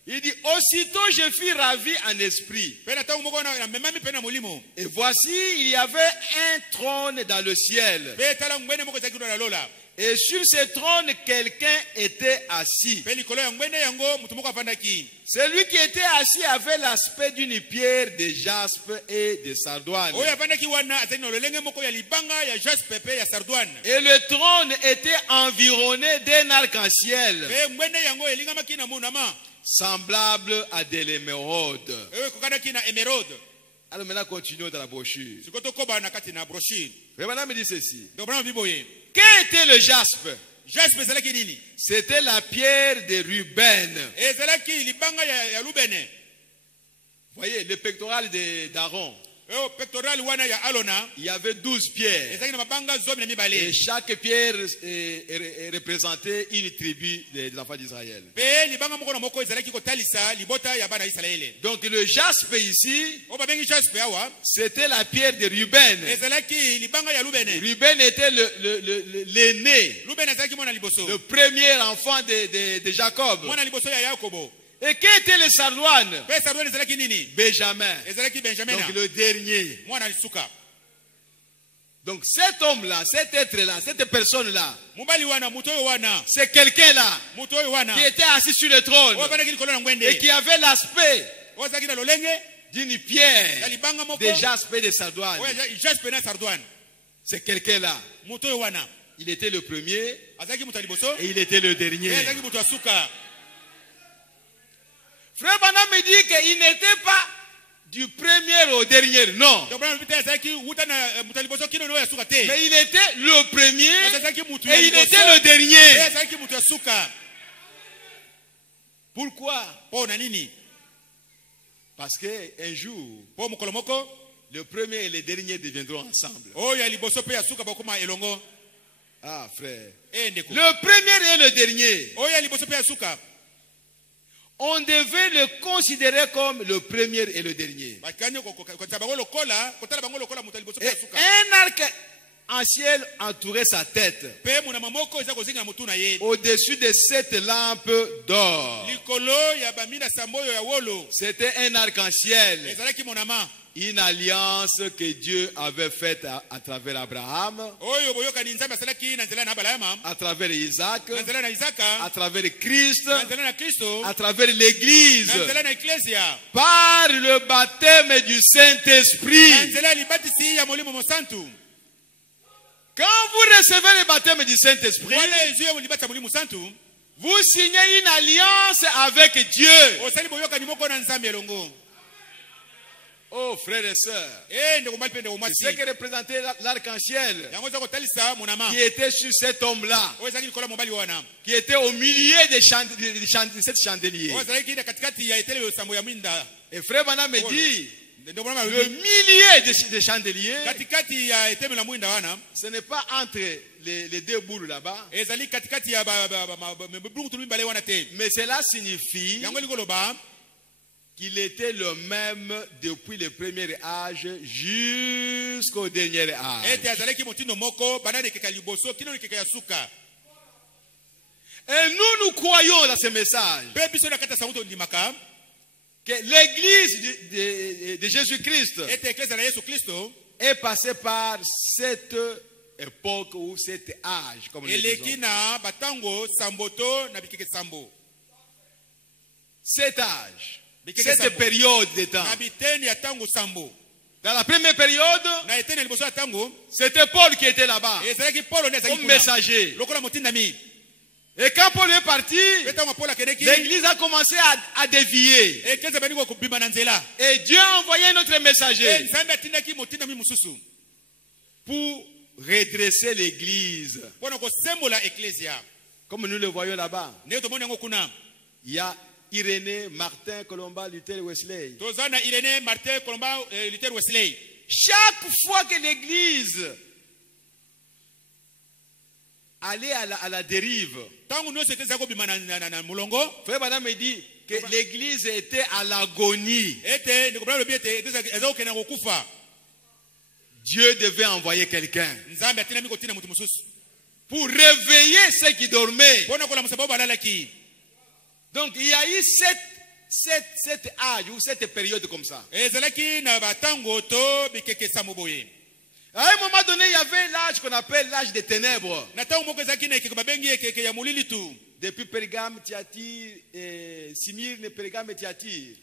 Il dit, aussitôt je fus ravi en esprit. Et voici, il y avait un trône dans le ciel. Et sur ce trône, quelqu'un était assis. Celui qui était assis avait l'aspect d'une pierre de jaspe et de sardoine. Et le trône était environné d'un arc-en-ciel, semblable à de l'émeraude. Alors maintenant, continuons dans la brochure. Mais maintenant, me dit ceci. Qu'était le jaspe? C'était la pierre de Ruben. Voyez, le pectoral d'Aaron. Il y avait 12 pierres. Et chaque pierre représentait une tribu des enfants d'Israël. Donc le jaspe ici, c'était la pierre de Ruben. Ruben était l'aîné, le premier enfant de Jacob. Et qui était le sardoine? Benjamin. Donc le dernier. Donc cet homme-là, cet être-là, cette personne-là, c'est quelqu'un-là qui était assis sur le trône et qui avait l'aspect d'une pierre de jaspe et de sardoine. C'est quelqu'un-là. Il était le premier et il était le dernier. Frère Branham me dit qu'il n'était pas du premier au dernier, non. Mais il était le premier et il était le dernier. Pourquoi? Parce qu'un jour, le premier et le dernier deviendront ensemble. Ah frère, le premier et le dernier, on devait le considérer comme le premier et le dernier. Et un arc-en-ciel entourait sa tête. Au-dessus de cette lampe d'or, c'était un arc-en-ciel. Une alliance que Dieu avait faite à travers Abraham, à travers Isaac, à travers Christ, à travers l'Église, par le baptême du Saint-Esprit. Quand vous recevez le baptême du Saint-Esprit, vous signez une alliance avec Dieu. Oh frères et sœurs, c'est ce que représentait l'arc-en-ciel qui était sur cet homme-là, qui était au milieu de cette chandelier. Et frère Branham me dit, le milieu de chandelier, ce n'est pas entre les deux boules là-bas, mais cela signifie qu'il était le même depuis le premier âge jusqu'au dernier âge. Et nous croyons dans ce message que l'église de Jésus-Christ est passée par cette époque ou cet âge, comme nous disons. Cet âge, cette période de temps. Dans la première période, c'était Paul qui était là-bas comme messager. Et quand Paul est parti, l'église a commencé à dévier. Et Dieu a envoyé un autre messager pour redresser l'église. Comme nous le voyons là-bas, il y a Irénée, Martin, Colomba, Luther, Wesley. Chaque fois que l'église aller à la dérive. Frère Branham me dit que l'église était à l'agonie. Dieu devait envoyer quelqu'un pour réveiller ceux qui dormaient. Donc il y a eu cette âge ou cette période comme ça. À un moment donné, il y avait l'âge qu'on appelle l'âge des ténèbres. Depuis Pergame, Thyatire, Smyrne, Pergame et Thyatire.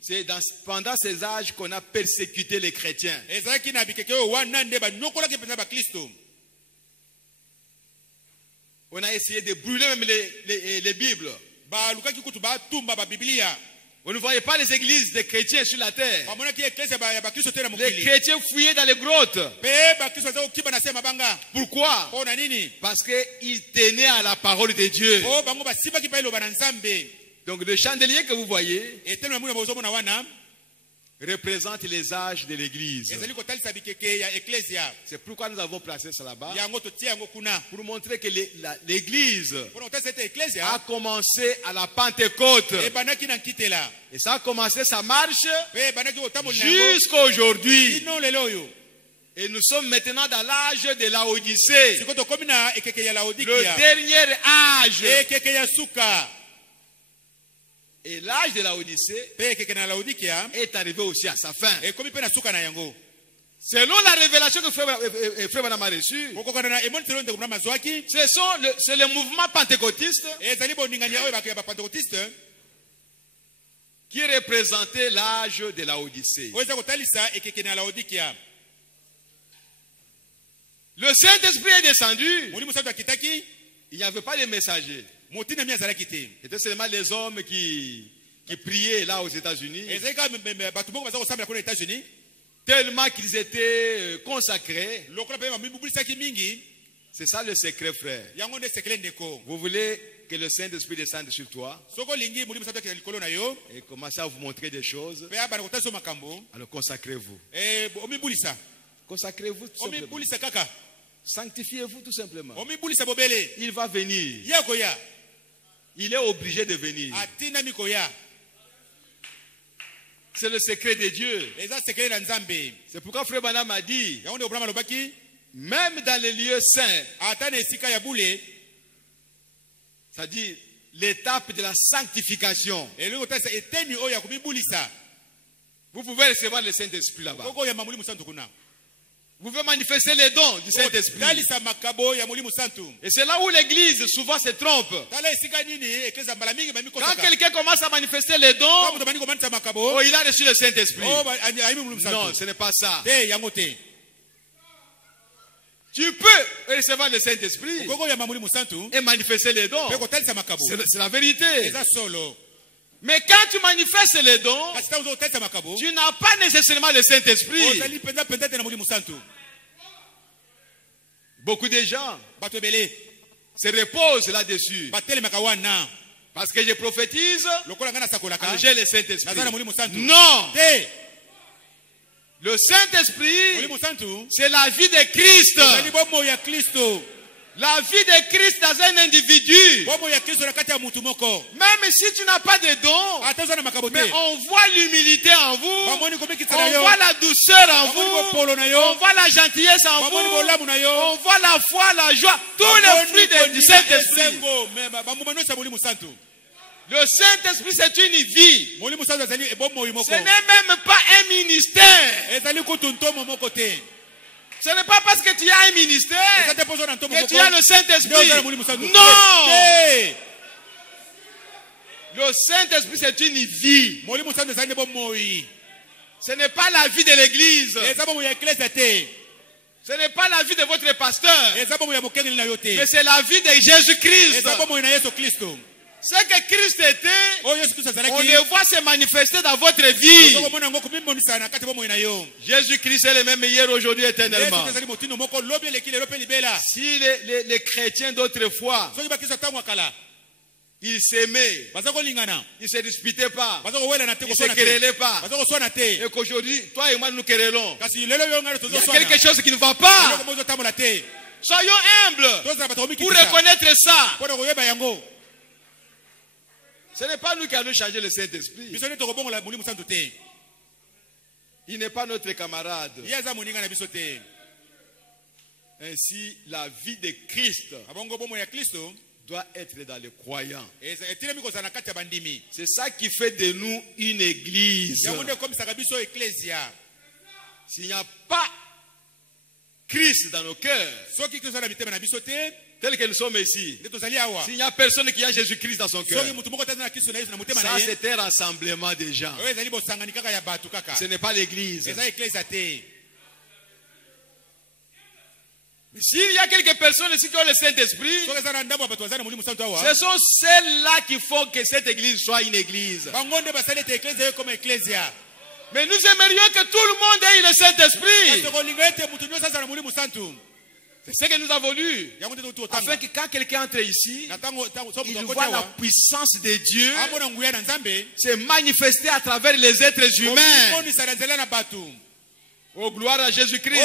C'est pendant ces âges qu'on a persécuté les chrétiens. On a essayé de brûler même les Bibles. On ne voyait pas les églises des chrétiens sur la terre. Les chrétiens fouillaient dans les grottes. Pourquoi? Parce qu'ils tenaient à la parole de Dieu. Donc le chandelier que vous voyez représente les âges de l'église. C'est pourquoi nous avons placé ça là-bas, pour montrer que l'église a commencé à la Pentecôte. Et ça a commencé sa marche jusqu'à aujourd'hui. Et nous sommes maintenant dans l'âge de la Odyssée, le dernier âge. Et l'âge de la Odyssée est arrivé aussi à sa fin. Selon la révélation que Frère Branham a reçue, c'est le mouvement pentecôtiste qui représentait l'âge de la Odyssée. Le Saint-Esprit est descendu. Il n'y avait pas de messagers. C'était seulement les hommes qui priaient là aux États-Unis. Tellement qu'ils étaient consacrés. C'est ça le secret, frère. Vous voulez que le Saint-Esprit descende sur toi et commence à vous montrer des choses. Alors consacrez-vous. Consacrez-vous tout simplement. Sanctifiez-vous tout simplement. Il va venir. Il est obligé de venir. C'est le secret de Dieu. C'est pourquoi Frère Branham a dit, même dans les lieux saints, c'est-à-dire l'étape de la sanctification, vous pouvez recevoir le Saint-Esprit là-bas. Vous pouvez manifester les dons du Saint-Esprit. Et c'est là où l'église souvent se trompe. Quand quelqu'un commence à manifester les dons, oh, il a reçu le Saint-Esprit. Non, ce n'est pas ça. Tu peux recevoir le Saint-Esprit et manifester les dons. C'est la vérité. Mais quand tu manifestes les dons, tu n'as pas nécessairement le Saint-Esprit. Beaucoup de gens se reposent là-dessus. Parce que je prophétise, j'ai le Saint-Esprit. Non! Le Saint-Esprit, c'est la vie de Christ. La vie de Christ dans un individu. Même si tu n'as pas de dons, mais on voit l'humilité en vous, on voit la douceur en vous, on voit la gentillesse en vous, on voit la foi, la joie, tous les fruits du Saint-Esprit. Le Saint-Esprit, c'est une vie. Ce n'est même pas un ministère. Ce n'est pas parce que tu as un ministère que tu as le Saint-Esprit. Non! Le Saint-Esprit, c'est une vie. Ce n'est pas la vie de l'église. Ce n'est pas la vie de votre pasteur. Mais c'est la vie de Jésus-Christ. Ce que Christ était, on le voit se manifester dans votre vie. Jésus-Christ est le même hier, aujourd'hui, éternellement. Si les chrétiens d'autrefois Ils s'aimaient. Ils ne se disputaient pas. Ils ne se querellaient pas. Et qu'aujourd'hui, toi et moi, nous querellons. Il y a quelque chose qui ne va pas. Soyons humbles pour reconnaître ça. Ce n'est pas nous qui allons changer le Saint-Esprit. Il n'est pas notre camarade. Ainsi, la vie de Christ doit être dans les croyants. C'est ça qui fait de nous une église. S'il n'y a pas Christ dans nos cœurs, tel que nous sommes ici, s'il n'y a personne qui a Jésus-Christ dans son cœur, ça c'est un rassemblement de gens. Ce n'est pas l'église. S'il y a quelques personnes ici qui ont le Saint-Esprit, ce sont celles-là qui font que cette église soit une église. Mais nous aimerions que tout le monde ait le Saint-Esprit. C'est ce que nous avons lu. Afin que quand quelqu'un entre ici, il voit la puissance de Dieu se manifester à travers les êtres humains. Oh, gloire à Jésus-Christ.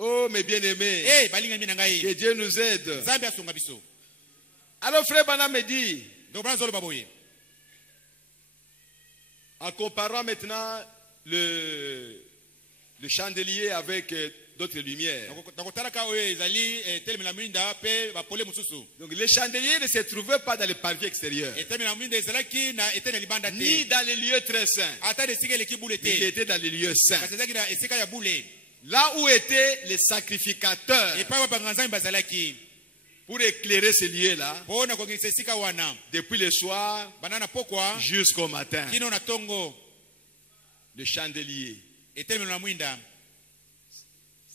Oh, mes bien-aimés, que Dieu nous aide. Alors, frère Bana me dit, en comparant maintenant le chandelier avec d'autres lumières. Donc les chandeliers ne se trouvaient pas dans les parvis extérieurs, ni dans les lieux très saints. Il était dans les lieux saints, là où étaient les sacrificateurs, pour éclairer ces lieux-là, depuis le soir jusqu'au matin. Le chandelier.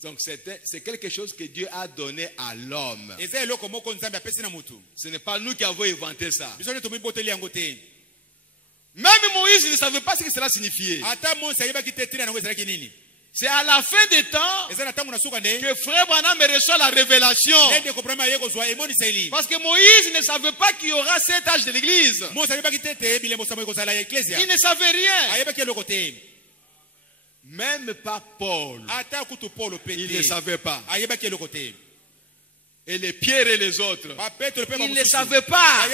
Donc c'est quelque chose que Dieu a donné à l'homme. Ce n'est pas nous qui avons inventé ça. Même Moïse ne savait pas ce que cela signifiait. C'est à la fin des temps que frère Branham reçoit la révélation. Parce que Moïse ne savait pas qu'il y aura cet âge de l'église. Il ne savait rien. Même pas Paul. Il ne savait pas. Et les Pierre et les autres, ils ne savaient pas.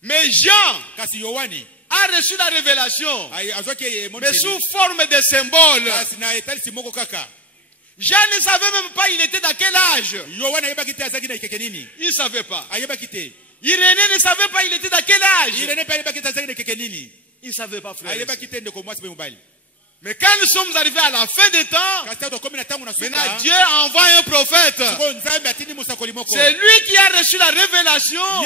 Mais Jean a reçu la révélation, mais sous forme de symbole. Jean ne savait même pas il était dans quel âge. Il ne savait pas. Irénée ne savait pas il était dans quel âge. Il ne savait pas, frère. Mais quand nous sommes arrivés à la fin des temps, maintenant Dieu envoie un prophète. C'est lui qui a reçu la révélation en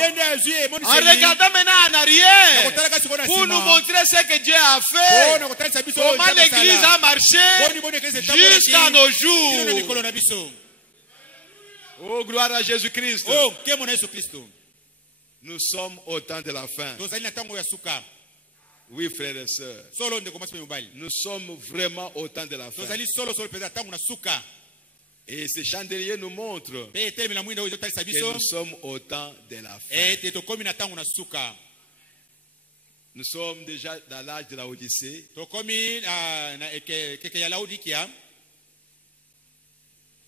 regardant maintenant en arrière pour nous montrer ce que Dieu a fait, comment l'église a marché jusqu'à nos jours. Oh, gloire à Jésus-Christ. Nous sommes au temps de la fin. Oui, frères et sœurs, nous sommes vraiment au temps de la fin. Et ce chandelier nous montre que nous sommes au temps de la fin. Nous sommes déjà dans l'âge de la Odyssée.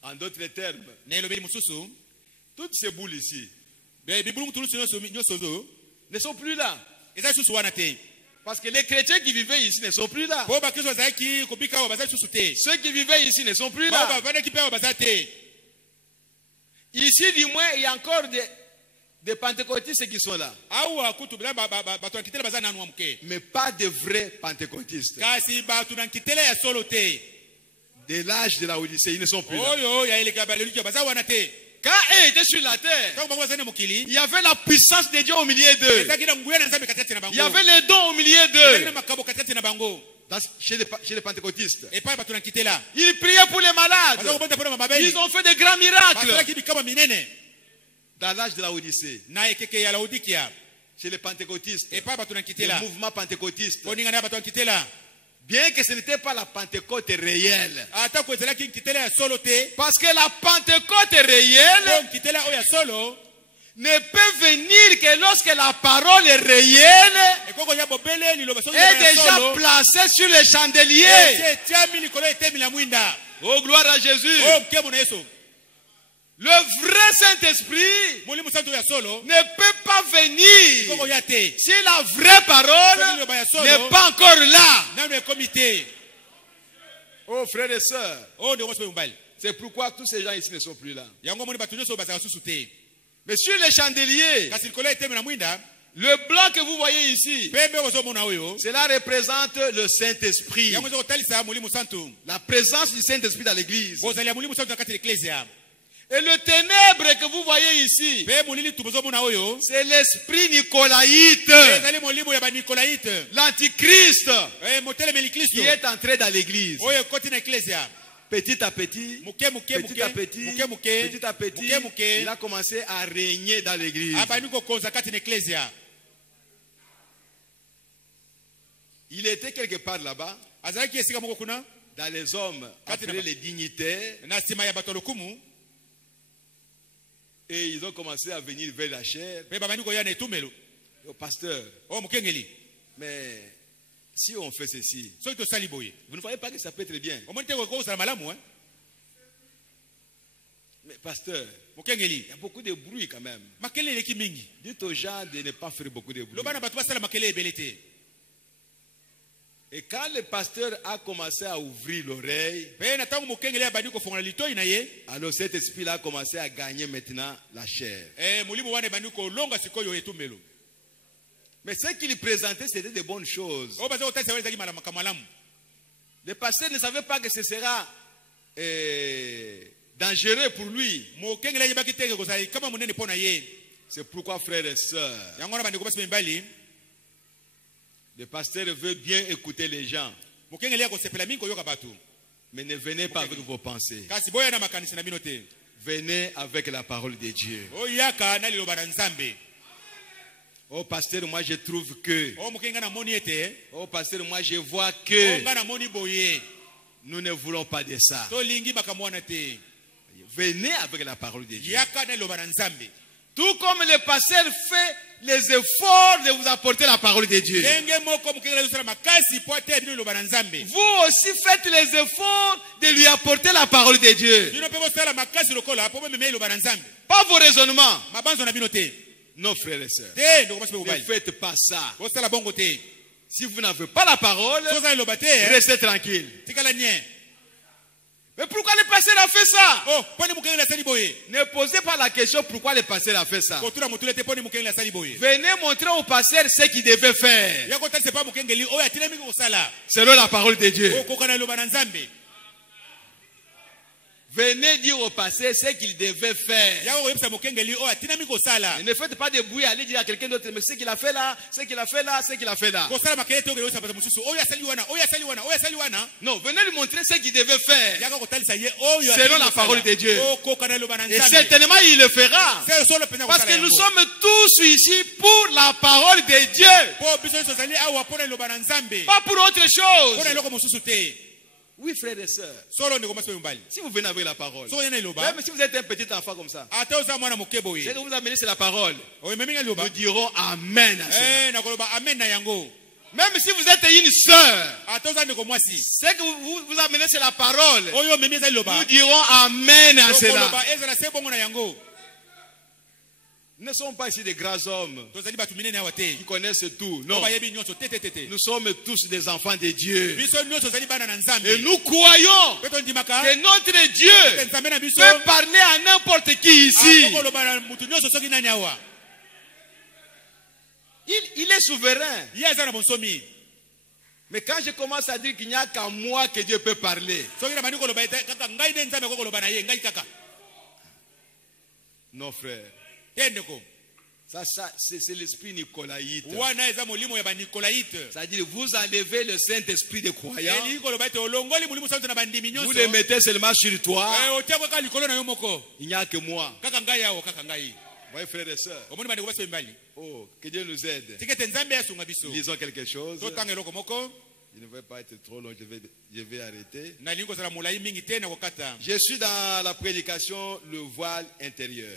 En d'autres termes, toutes ces boules ici ne sont plus là. Parce que les chrétiens qui vivaient ici ne sont plus là. Ceux qui vivaient ici ne sont plus là. Ici, du moins, il y a encore des pentecôtistes qui sont là. Mais pas de vrais pentecôtistes. De l'âge de la Odyssée, ils ne sont plus là. Quand eux étaient sur la terre, il y avait la puissance de Dieu au milieu d'eux. Il y avait les dons au milieu d'eux. Chez les pentecôtistes, ils priaient pour les malades. Ils ont fait des grands miracles. Dans l'âge de la Odyssée, chez les pentecôtistes, le mouvement pentecôtiste, Bien que ce n'était pas la Pentecôte réelle. Parce que la Pentecôte réelle ne peut venir que lorsque la parole est réelle est déjà placée sur les chandeliers. Oh, gloire à Jésus. Le vrai Saint-Esprit ne peut pas venir si la vraie parole n'est pas encore là. Oh, frères et sœurs, c'est pourquoi tous ces gens ici ne sont plus là. Mais sur les chandeliers, le blanc que vous voyez ici, cela représente le Saint-Esprit. La présence du Saint-Esprit dans l'église. Et le ténèbre que vous voyez ici, c'est l'esprit nicolaïte, l'antichrist qui est entré dans l'église. Petit à petit, il a commencé à régner dans l'église. Il était quelque part là-bas, dans les hommes, appelés les dignitaires. Et ils ont commencé à venir vers la chair. Au pasteur, mais si on fait ceci, vous ne voyez pas que ça peut être bien. Mais pasteur, il y a beaucoup de bruit quand même. Dites aux gens de ne pas faire beaucoup de bruit. Et quand le pasteur a commencé à ouvrir l'oreille, alors cet esprit-là a commencé à gagner maintenant la chair. Mais ce qu'il présentait, c'était de bonnes choses. Le pasteur ne savait pas que ce sera dangereux pour lui. C'est pourquoi, frères et sœurs, le pasteur veut bien écouter les gens. Mais ne venez pas avec vos pensées. Venez avec la parole de Dieu. Oh pasteur, moi je trouve que. Oh pasteur, moi je vois que. Nous ne voulons pas de ça. Venez avec la parole de Dieu. Tout comme le pasteur fait les efforts de vous apporter la parole de Dieu. Vous aussi faites les efforts de lui apporter la parole de Dieu. Pas vos raisonnements. Non, frères et sœurs. Ne faites pas ça. Si vous n'avez pas la parole, restez tranquille. Mais pourquoi le pasteur a fait ça? Ne posez pas la question pourquoi le pasteur a fait ça. Venez montrer au pasteur ce qu'il devait faire. Selon la parole de Dieu. Venez dire au pasteur ce qu'il devait faire. Ne faites pas de bruit, allez dire à quelqu'un d'autre, mais ce qu'il a fait là, ce qu'il a fait là, ce qu'il a fait là. Non, venez lui montrer ce qu'il devait faire. Selon la parole de Dieu. Et certainement il le fera. Parce que nous sommes tous ici pour la parole de Dieu. Pas pour autre chose. Oui, frères et sœurs. Si vous venez avec la parole, même si vous êtes un petit enfant comme ça, ce que vous amenez, c'est la parole. Nous dirons Amen à cela. Même si vous êtes une sœur, ce que vous amenez, c'est la parole. Nous dirons Amen à cela. Nous ne sommes pas ici des grands hommes qui connaissent tout. Non. Nous sommes tous des enfants de Dieu. Et nous croyons que notre Dieu peut parler à n'importe qui ici. Il est souverain. Mais quand je commence à dire qu'il n'y a qu'à moi que Dieu peut parler. Non, frère. Ça c'est l'esprit nicolaïte. C'est-à-dire, vous enlevez le Saint-Esprit des croyants. Vous le mettez seulement sur toi. Il n'y a que moi. Voyez, frères et sœurs. Oh, que Dieu nous aide. Lisons quelque chose. Je ne vais pas être trop long, je vais arrêter. Je suis dans la prédication, le voile intérieur.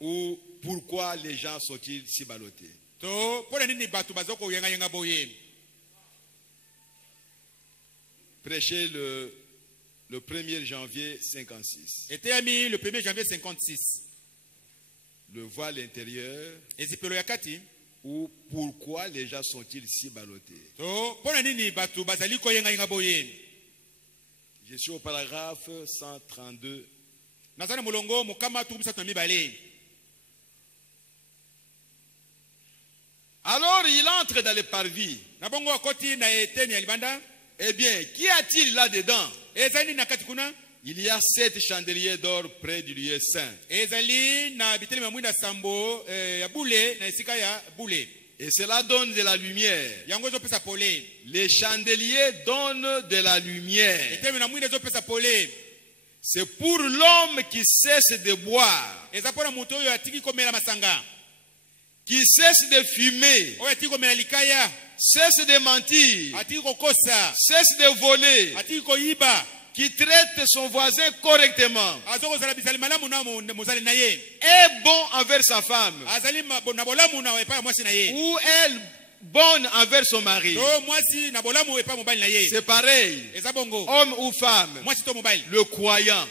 Ou pourquoi les gens sont-ils si ballottés? Prêché le 1er janvier 56. Le 1er janvier 56. Le voile intérieur. Ou pourquoi les gens sont-ils si ballottés? Je suis au paragraphe 132. Alors il entre dans le parvis. Eh bien, qu'y a-t-il là-dedans? Il y a 7 chandeliers d'or près du lieu saint. Et cela donne de la lumière. Les chandeliers donnent de la lumière. C'est pour l'homme qui cesse de boire, qui cesse de fumer, cesse de mentir, cesse de voler, qui traite son voisin correctement, est bon envers sa femme, ou elle bonne envers son mari. C'est pareil, homme ou femme, le croyant,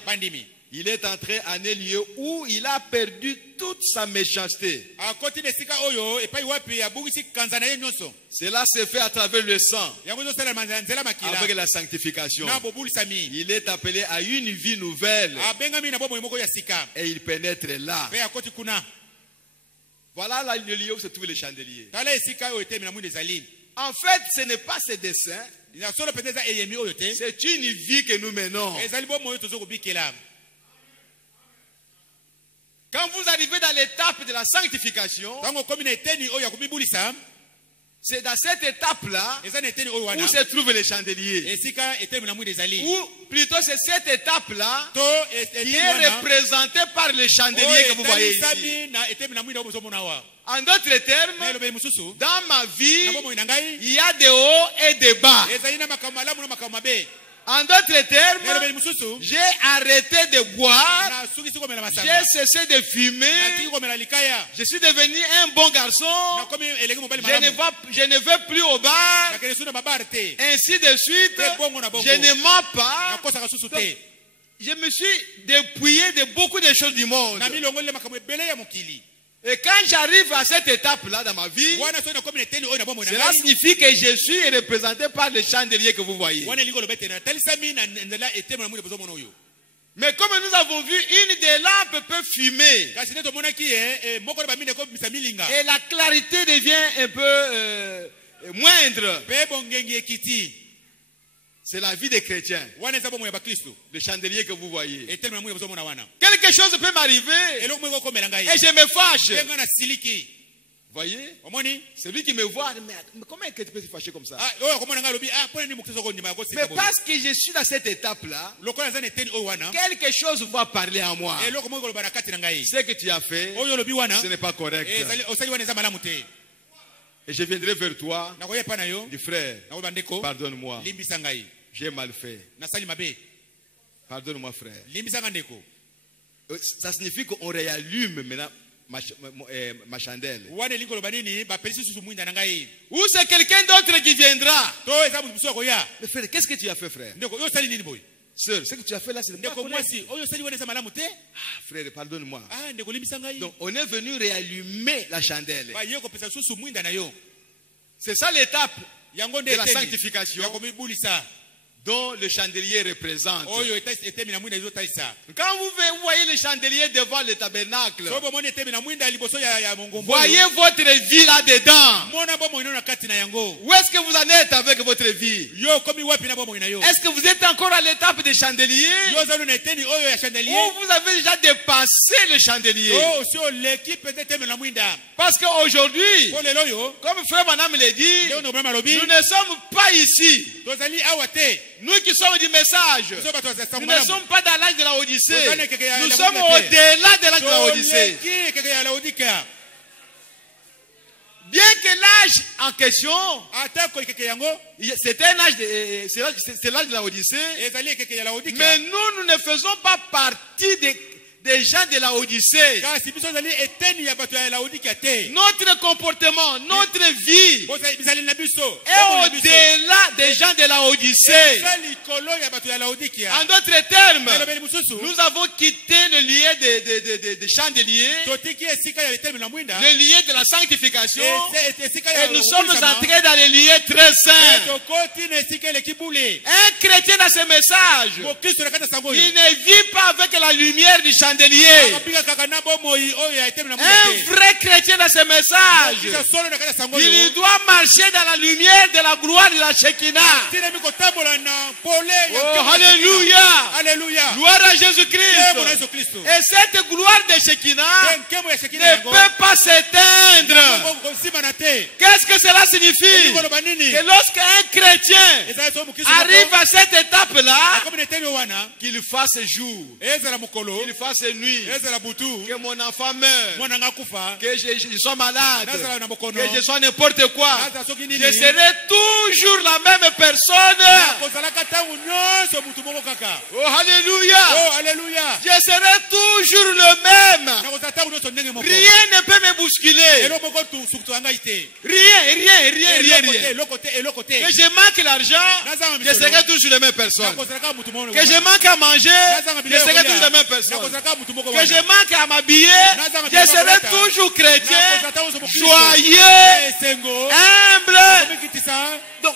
il est entré en un lieu où il a perdu toute sa méchanceté. Cela se fait à travers le sang, avec la sanctification. Il est appelé à une vie nouvelle et il pénètre là. Voilà là, le lieu où se trouvent les chandeliers. En fait, ce n'est pas ce dessin, c'est une vie que nous menons. Quand vous arrivez dans l'étape de la sanctification, c'est dans cette étape-là où se trouvent les chandeliers. Ou plutôt c'est cette étape-là qui est représentée par les chandeliers que vous voyez ici. En d'autres termes, dans ma vie, il y a des hauts et des bas. En d'autres termes, j'ai arrêté de boire, j'ai cessé de fumer, je suis devenu un bon garçon, je ne vais plus au bar, ainsi de suite, je ne mens pas. Je me suis dépouillé de beaucoup de choses du monde. Et quand j'arrive à cette étape-là dans ma vie, cela signifie que je suis représenté par les chandeliers que vous voyez. Mais comme nous avons vu, une des lampes peut fumer. Et la clarté devient un peu moindre. C'est la vie des chrétiens. Le chandelier que vous voyez. Quelque chose peut m'arriver et je me fâche. Voyez? C'est lui qui me voit. Mais comment est-ce que tu peux te fâcher comme ça? Mais parce que je suis dans cette étape-là, quelque chose va parler à moi. Ce que tu as fait, ce n'est pas correct. Et je viendrai vers toi, du frère, pardonne-moi, j'ai mal fait. Pardonne-moi, frère. Ça signifie qu'on réallume maintenant ma chandelle. Ou c'est quelqu'un d'autre qui viendra. Mais frère, qu'est-ce que tu as fait, frère? Sœur, ce que tu as fait là, c'est pas correct. Ah, frère, pardonne-moi. Donc, on est venu réallumer la chandelle. C'est ça l'étape de la sanctification dont le chandelier représente. Quand vous voyez le chandelier devant le tabernacle, voyez votre vie là-dedans. Où est-ce que vous en êtes avec votre vie? Est-ce que vous êtes encore à l'étape des chandeliers? Ou vous avez déjà dépassé le chandelier? Parce qu'aujourd'hui, comme frère Branham l'a dit, nous ne sommes pas ici. Nous qui sommes du message, nous ne sommes pas dans l'âge de la Odyssée. Nous sommes au-delà de l'âge de la Odyssée. Bien que l'âge en question, c'est un âge c'est l'âge de la Odyssée. Mais nous ne faisons pas partie des gens de la Odyssée. Notre comportement, notre vie est au-delà des gens de la Odyssée. En d'autres termes, nous avons quitté le lien des chandeliers, le lien de la sanctification, et nous sommes entrés dans le lien très saint. Un chrétien dans ce message, il ne vit pas avec la lumière du chandelier. Un vrai chrétien dans ce message, il doit marcher dans la lumière de la gloire de la Shekinah. Oh, alléluia. Gloire à Jésus-Christ. Et cette gloire de Shekinah ne peut pas s'éteindre. Qu'est-ce que cela signifie? Que lorsqu'un chrétien arrive à cette étape-là, qu'il fasse jour, qu'il fasse nuit, que mon enfant meure, que je sois malade, que je sois n'importe quoi, je serai toujours la même personne. Oh alléluia. Je serai toujours le même. Rien ne peut me bousculer. Rien. Que je manque l'argent, je serai toujours la même personne. Que je manque à manger, je serai toujours la même personne. Que je manque à m'habiller, je serai toujours chrétien, joyeux, humble. Donc,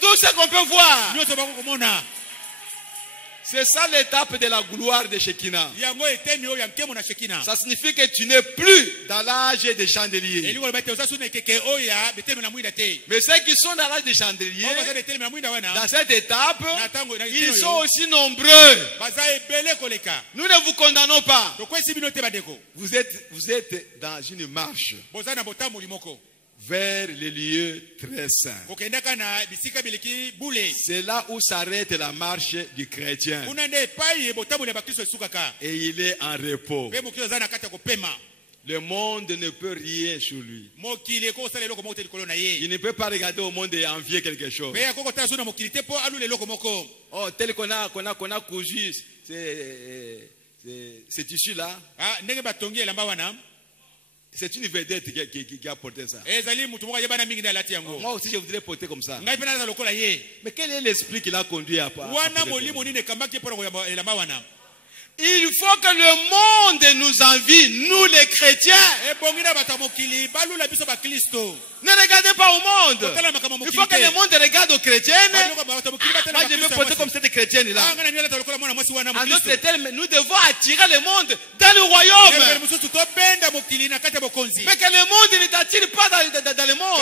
tout ce qu'on peut voir, c'est ça l'étape de la gloire de Shekinah. Ça signifie que tu n'es plus dans l'âge des chandeliers. Mais ceux qui sont dans l'âge des chandeliers, dans cette étape, ils sont aussi nombreux. Nous ne vous condamnons pas. Vous êtes dans une marche vers les lieux très saints. C'est là où s'arrête la marche du chrétien. Et il est en repos. Le monde ne peut rien sur lui. Il ne peut pas regarder au monde et envier quelque chose. Oh, tel qu'on a cousu c'est tissu-là. C'est une vedette qui a porté ça. Moi aussi, je voudrais porter comme ça. Mais quel est l'esprit qui l'a conduit à porter? Il faut que le monde nous envie, nous les chrétiens. Ne regardez pas au monde. Il faut que le monde regarde aux chrétiennes. Moi, je veux porter comme cette chrétienne-là. En d'autres termes, nous devons attirer le monde dans le royaume. Mais que le monde ne t'attire pas dans le monde.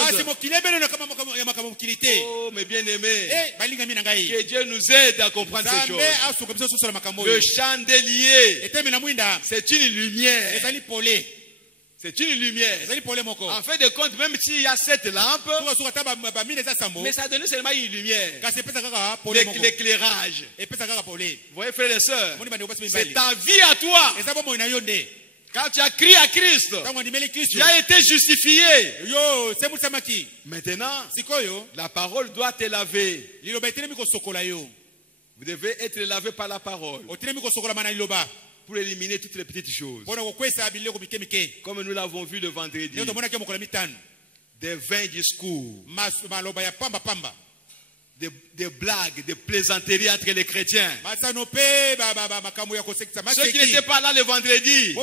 Oh, mes bien-aimés, que Dieu nous aide à comprendre ces choses. Le chandelier, c'est une lumière. C'est une lumière. En fait de compte, même s'il y a 7 lampes, mais ça donne seulement une lumière. L'éclairage. Vous voyez, frères et sœurs, c'est ta vie à toi. Quand tu as crié à Christ, tu as été justifié. Maintenant, la parole doit te laver. Vous devez être lavé par la parole pour éliminer toutes les petites choses. Comme nous l'avons vu le vendredi, des vains discours, des blagues, des plaisanteries entre les chrétiens. Ceux qui n'étaient pas là le vendredi,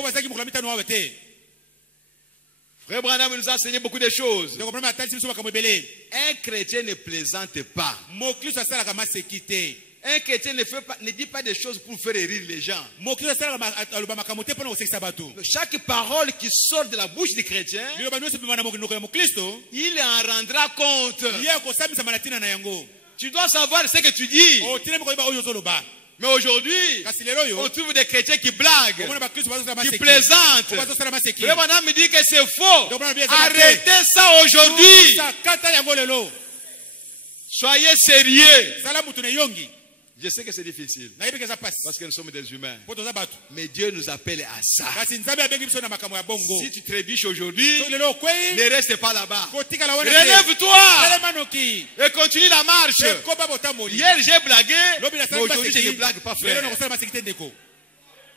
Frère Branham nous a enseigné beaucoup de choses. Un chrétien ne plaisante pas. Un chrétien ne dit pas des choses pour faire rire les gens. Chaque parole qui sort de la bouche du chrétien, il en rendra compte. Tu dois savoir ce que tu dis. Mais aujourd'hui, on trouve des chrétiens qui blaguent, qui plaisantent. Le madame me dit que c'est faux. Arrêtez ça aujourd'hui. Soyez sérieux. Je sais que c'est difficile. Parce que nous sommes des humains. Mais Dieu nous appelle à ça. Si tu trébuches aujourd'hui, ne reste pas là-bas. Relève-toi et continue la marche. Hier j'ai blagué, mais aujourd'hui je ne blague pas, frère.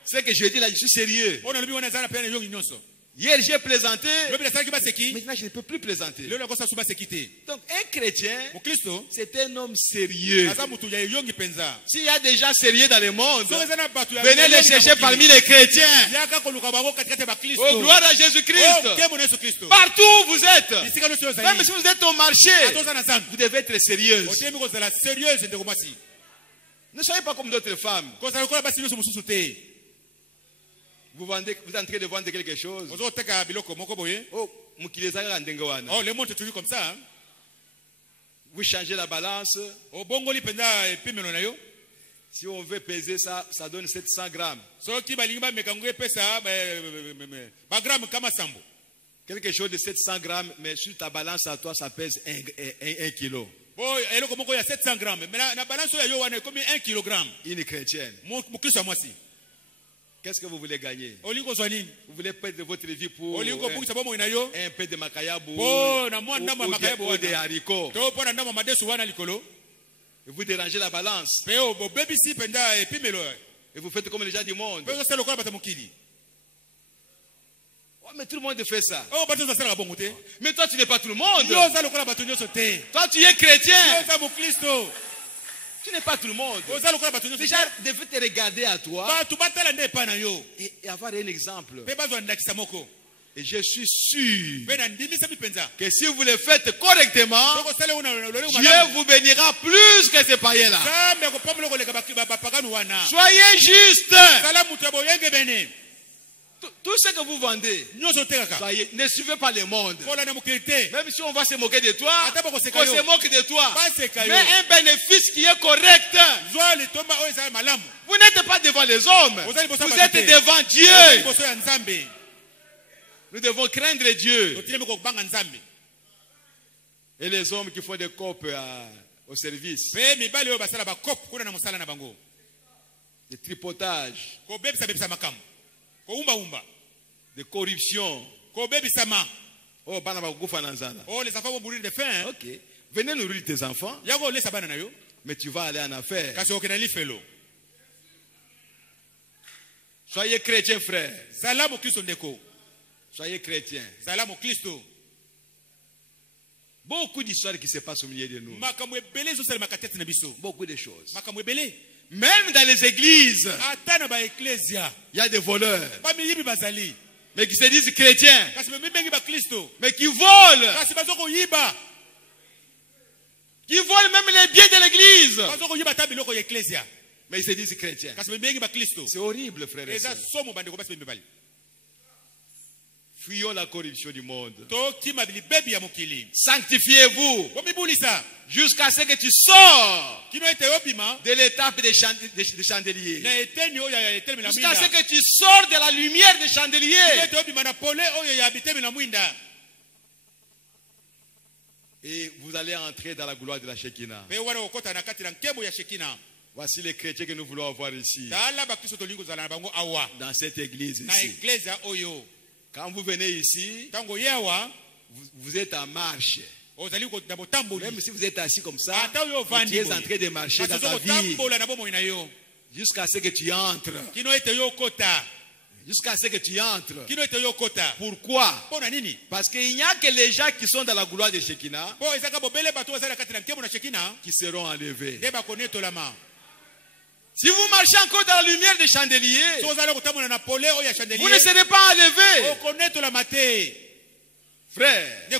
C'est que je dis là, je suis sérieux. Hier j'ai plaisanté, maintenant je ne peux plus plaisanter. Donc un chrétien, c'est un homme sérieux. S'il y a des gens sérieux dans le monde, venez les chercher parmi les chrétiens. Oh, gloire à Jésus-Christ. Partout où vous êtes, même si vous êtes au marché, vous devez être sérieux. Ne soyez pas comme d'autres femmes. Vous êtes en train de vendre quelque chose. Oh, le monde est toujours comme ça. Vous changez la balance. Si on veut peser ça, ça donne 700 grammes. Quelque chose de 700 grammes, mais sur ta balance à toi, ça pèse 1 kilo. Une chrétienne. Qu'est-ce que vous voulez gagner? Vous voulez perdre votre vie pour un peu de macayabou ou des haricots. Et vous dérangez la balance. Et vous faites comme les gens du monde. Oh, mais tout le monde fait ça. Mais toi tu n'es pas tout le monde. Toi tu es chrétien. Tu n'es pas tout le monde. Déjà, devez te regarder à toi et avoir un exemple. Et je suis sûr que si vous le faites correctement, Dieu vous bénira plus que ces païens-là. Soyez juste. Tout ce que vous vendez, ne suivez pas le monde. Même si on va se moquer de toi, on se moque de toi. Mais un bénéfice qui est correct. Vous n'êtes pas devant les hommes. Vous êtes devant Dieu. Nous devons craindre Dieu. Et les hommes qui font des copes au service. Des tripotages. De corruption. Oh, les enfants vont mourir de faim. Ok. Venez nourrir tes enfants. Mais tu vas aller en affaires. Soyez chrétiens, frères. Soyez chrétiens. Beaucoup d'histoires qui se passent au milieu de nous. Beaucoup de choses. Même dans les églises, il y a des voleurs. Mais qui se disent chrétiens. Mais qui volent. Qui volent même les biens de l'église. Mais ils se disent chrétiens. C'est horrible, frères et sœurs. Fuyons la corruption du monde. Sanctifiez-vous jusqu'à ce que tu sors de l'étape des chandeliers. Jusqu'à ce que tu sors de la lumière des chandeliers. Et vous allez entrer dans la gloire de la Shekinah. Voici les chrétiens que nous voulons avoir ici. Dans cette église ici. Quand vous venez ici, vous êtes en marche. Même si vous êtes assis comme ça, tu es en train de marcher dans ta vie. Jusqu'à ce que tu entres. Jusqu'à ce que tu entres. Pourquoi? Parce qu'il n'y a que les gens qui sont dans la gloire de Shekinah qui seront enlevés. Si vous marchez encore dans la lumière des chandeliers, vous ne serez pas enlevés. Frère,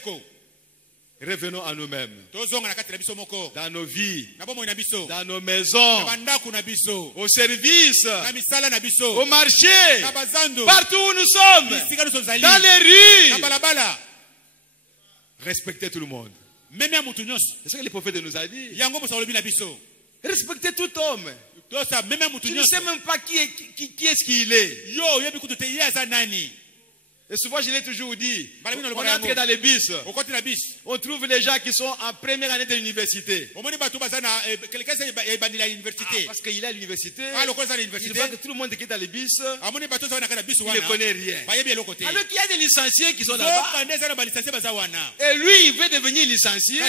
revenons à nous-mêmes. Dans nos vies, dans nos maisons, au service, au marché, partout où nous sommes, dans les rues. Respectez tout le monde. C'est ce que le prophète nous a dit. Respectez tout homme. Tu ne sais même pas qui est-ce qu'il est. Et souvent, je l'ai toujours dit, on entre dans les bus, on trouve les gens qui sont en première année de l'université. Parce qu'il est à l'université, il voit que tout le monde qui est dans les bus, il ne connaît rien. Alors qu'il y a des licenciés qui sont là-bas, et lui, il veut devenir licencié.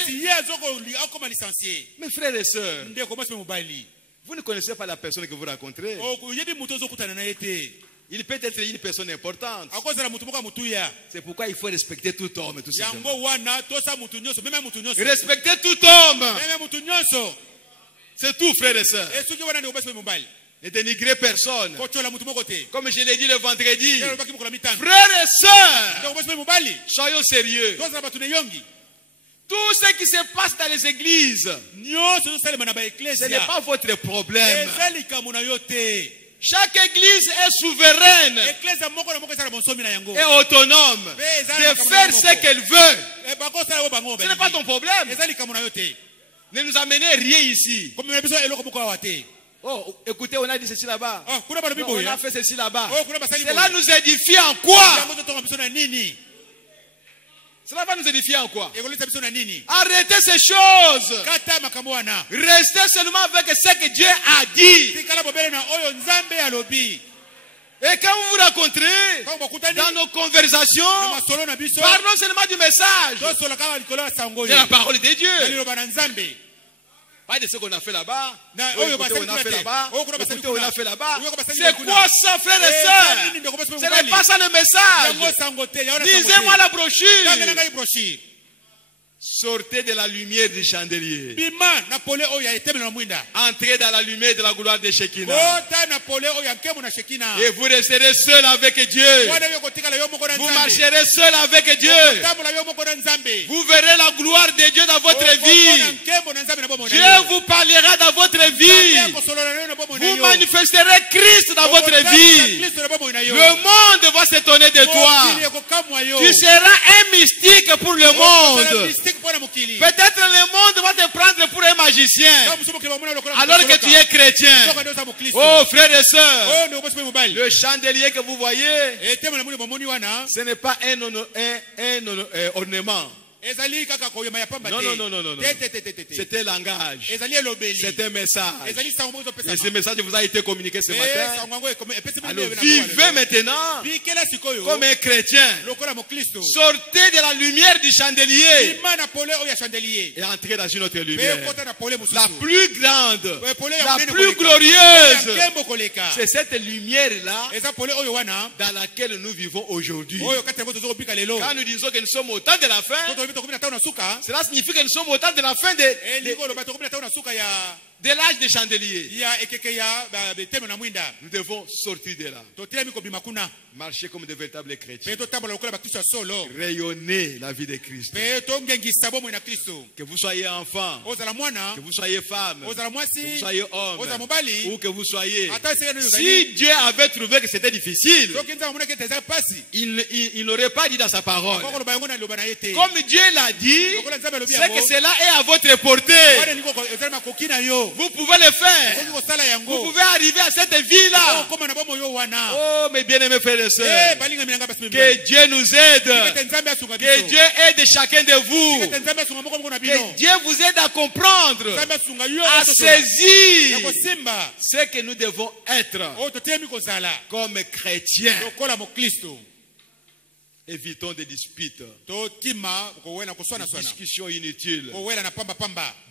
Mes frères et sœurs, vous ne connaissez pas la personne que vous rencontrez. Il peut être une personne importante. C'est pourquoi il faut respecter tout homme. Tout respecter tout homme. C'est tout, frères et sœurs. Ne dénigrez personne. Comme je l'ai dit le vendredi, frères et sœurs, soyons sérieux. Tout ce qui se passe dans les églises, ce n'est pas votre problème. Chaque église est souveraine et autonome de faire ce qu'elle veut. Ce n'est pas ton problème. Ne nous amenez rien ici. Oh, écoutez, on a dit ceci là-bas. On a fait ceci là-bas. Cela nous édifie en quoi? Cela va nous édifier en quoi? Arrêtez ces choses. Restez seulement avec ce que Dieu a dit. Et quand vous vous rencontrez dans nos conversations, parlons seulement du message de la parole de Dieu. Pas de ce qu'on a fait là-bas. Écoutez, on a fait là-bas. Écoutez, on a fait là-bas. C'est quoi ça, frères et sœurs? Ce n'est pas ça le message. Lisez-moi la brochure. Sortez de la lumière du chandelier. Entrez dans la lumière de la gloire de Shekinah. Et vous resterez seul avec Dieu. Vous marcherez seul avec Dieu. Vous verrez la gloire de Dieu dans votre vie. Dieu vous parlera dans votre vie. Vous manifesterez Christ dans votre vie. Le monde va s'étonner de toi. Tu seras un mystique pour le monde. Peut-être le monde va te prendre pour un magicien alors que tu es chrétien. Oh frères et sœurs, le chandelier que vous voyez, ce n'est pas un ornement. Non. C'est un langage. C'est un message. Et ce message vous a été communiqué ce matin. Alors vivez maintenant comme un chrétien. Sortez de la lumière du chandelier et entrez dans une autre lumière. La plus grande, la plus glorieuse. C'est cette lumière-là dans laquelle nous vivons aujourd'hui. Quand nous disons que nous sommes au temps de la fin, cela signifie que nous sommes au temps de la fin de l'âge des chandeliers. Nous devons sortir de là. Marcher comme de véritables chrétiens. Rayonner la vie de Christ. Que vous soyez enfant, que vous soyez femme, que vous soyez homme, ou que vous soyez. Si Dieu avait trouvé que c'était difficile, il n'aurait pas dit dans sa parole. Comme Dieu l'a dit, c'est que cela est à votre portée. Vous pouvez le faire. Vous pouvez arriver à cette vie-là. Oh, mes bien-aimés frères et sœurs, que Dieu nous aide. Que Dieu aide chacun de vous. Que Dieu vous aide à comprendre, à saisir ce que nous devons être comme chrétiens. Évitons des disputes, des discussions inutiles,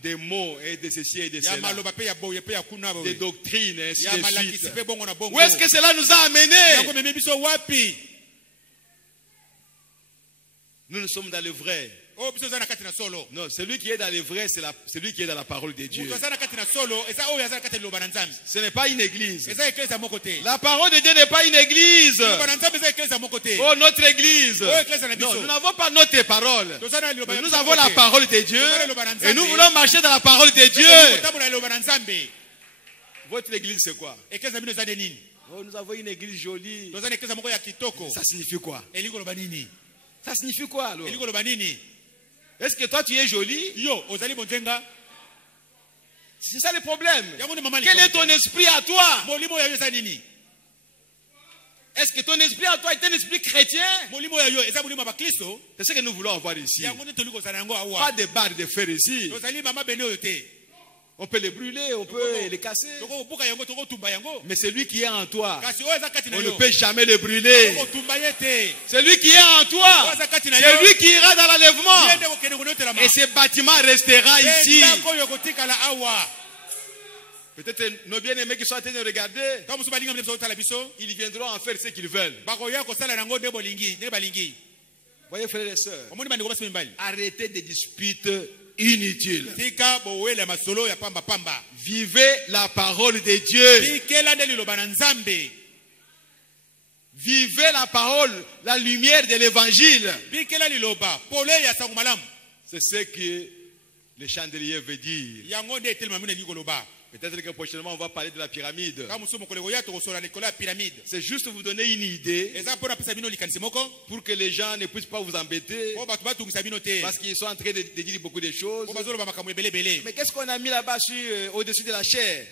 des mots et de ceci et de cela, des doctrines et ainsi de suite. Où est-ce que cela nous a amenés? Nous nous sommes dans le vrai. Non, celui qui est dans le vrai, c'est celui qui est dans la parole de Dieu. Ce n'est pas une église. La parole de Dieu n'est pas une église. Oh, notre église. Non, nous n'avons pas notre parole. Nous avons la parole de Dieu. Et nous voulons marcher dans la parole de Dieu. Votre église, c'est quoi? Oh, nous avons une église jolie. Ça signifie quoi? Ça signifie quoi alors? Est-ce que toi tu es joli? C'est ça le problème. Quel est ton esprit à toi? Est-ce que ton esprit à toi est un esprit chrétien? C'est ce que nous voulons avoir ici. Pas de barres de fer ici. On peut les brûler, on peut les casser. Mais celui qui est en toi, on ne peut jamais le brûler. Celui qui est en toi, c'est lui qui ira dans l'enlèvement. Et ce bâtiment restera ici. Peut-être nos bien-aimés qui sont en train de regarder, ils viendront en faire ce qu'ils veulent. Voyez, frères et sœurs, arrêtez des disputes inutiles. Vivez la parole de Dieu. Vivez la parole, la lumière de l'évangile. C'est ce que le chandelier veut dire. Peut-être que prochainement on va parler de la pyramide. C'est juste vous donner une idée pour que les gens ne puissent pas vous embêter parce qu'ils sont en train de dire beaucoup de choses. Mais qu'est-ce qu'on a mis là-bas au-dessus de la chair?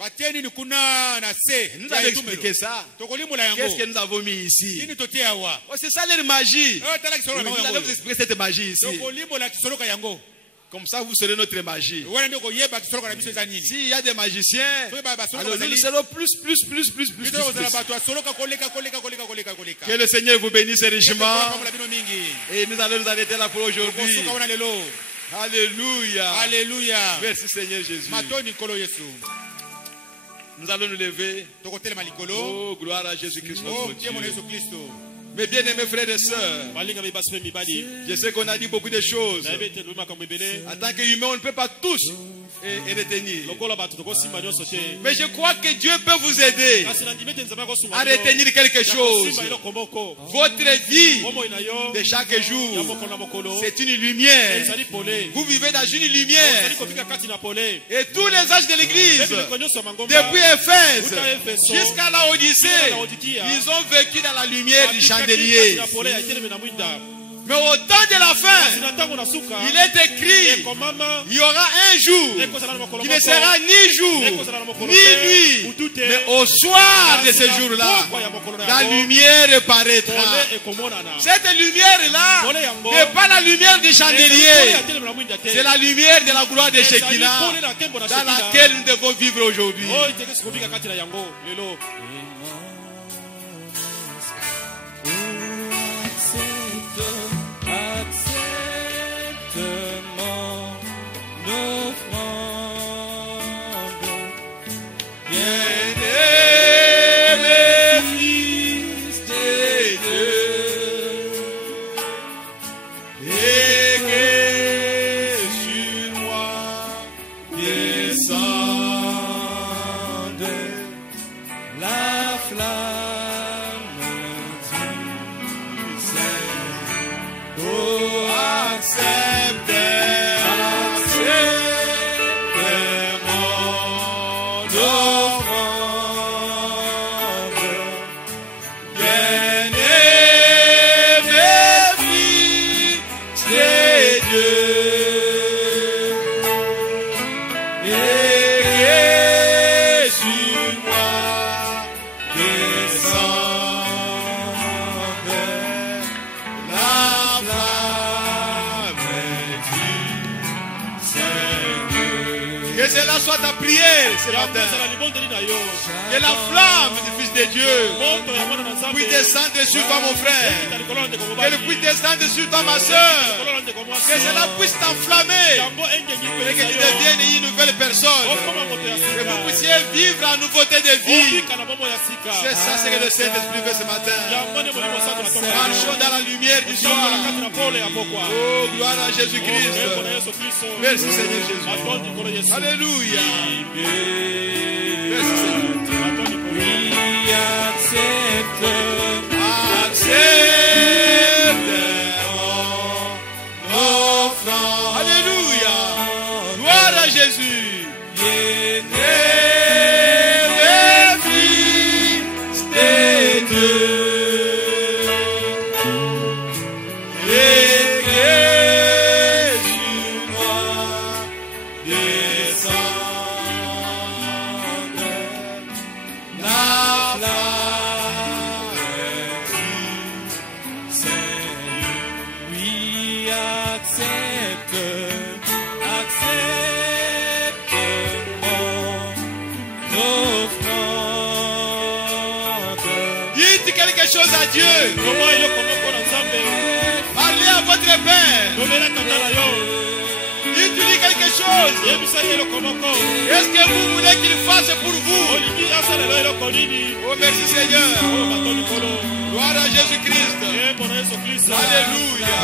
Nous avons expliqué ça. Qu'est-ce que nous avons mis ici? Oh, c'est ça leur magie. Nous allons vous expliquer cette magie ici. Comme ça, vous serez notre magie. S'il y a des magiciens, alors nous serons plus. Que le Seigneur vous bénisse richement. Et nous allons nous arrêter là pour aujourd'hui. Alléluia. Alléluia. Merci Seigneur Jésus. Nous allons nous lever. Oh, gloire à Jésus-Christ. Mes bien-aimés frères et sœurs, je sais qu'on a dit beaucoup de choses. En tant qu'humain, on ne peut pas tous retenir. Mais je crois que Dieu peut vous aider à retenir quelque chose. Votre vie de chaque jour, c'est une lumière. Vous vivez dans une lumière. Et tous les âges de l'église, depuis Éphèse jusqu'à la Odyssée, ils ont vécu dans la lumière du chandelier. Mais au temps de la fin, il est écrit, il y aura un jour qui ne sera ni jour ni nuit, mais au soir de ce jour-là, la lumière paraîtra. Cette lumière-là n'est pas la lumière du chandelier, c'est la lumière de la gloire de Shekinah dans laquelle nous devons vivre aujourd'hui. Que la flamme du Fils de Dieu puisse descendre sur toi, mon frère. Qu'elle puisse descendre sur toi, ma soeur. Que cela puisse t'enflammer. Et que tu deviennes une nouvelle personne. Que vous puissiez vivre en nouveauté de vie. C'est ça ce que le Saint-Esprit fait ce matin. Marchons dans la lumière du soir. Oh, gloire à Jésus-Christ. Merci Seigneur Jésus. Alléluia. Merci Seigneur. Alléluia. Gloire à Jésus. Dites quelque chose à Dieu. Parlez à votre Père. Dites-lui quelque chose. Qu'est-ce que vous voulez qu'il fasse pour vous? Oh, merci Seigneur. Gloire à Jésus-Christ. Alléluia.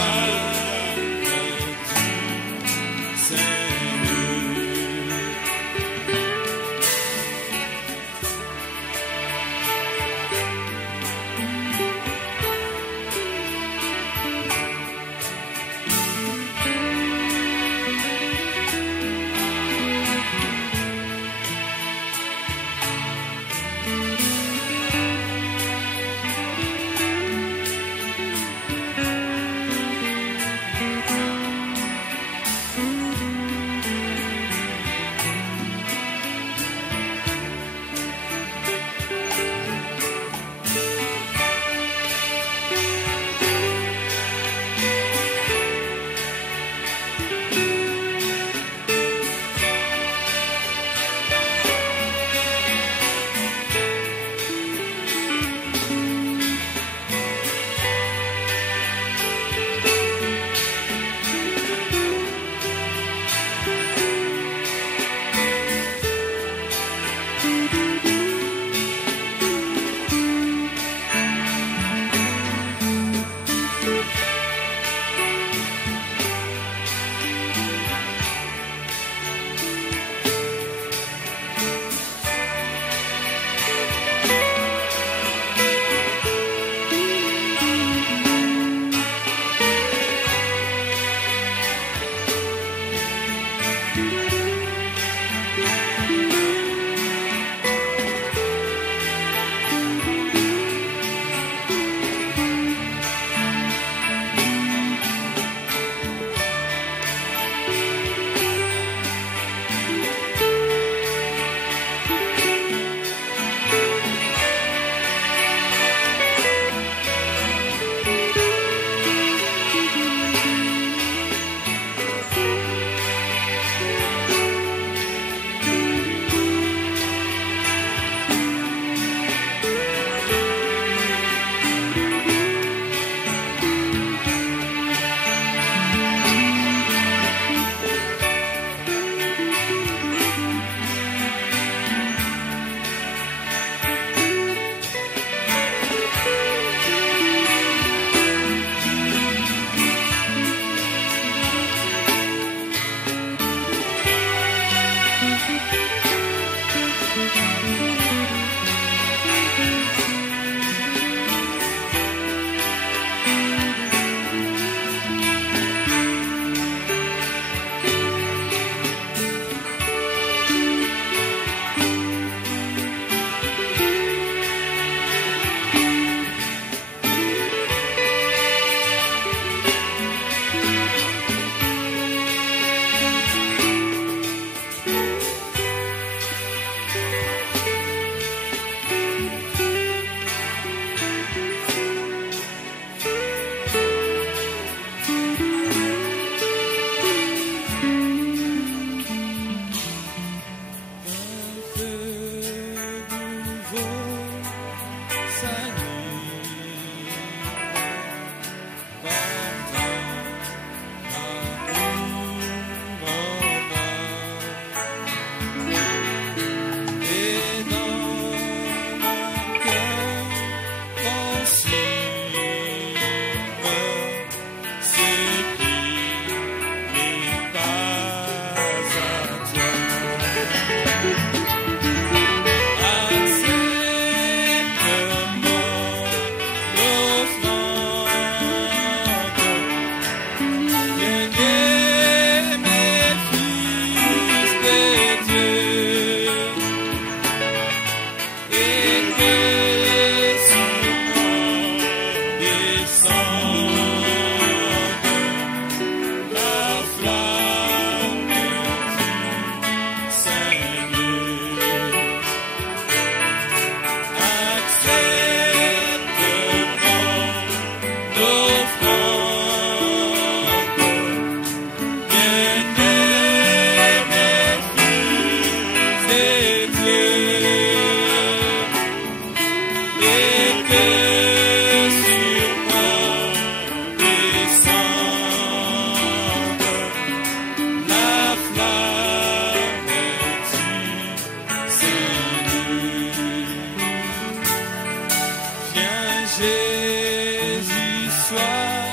Jésus soit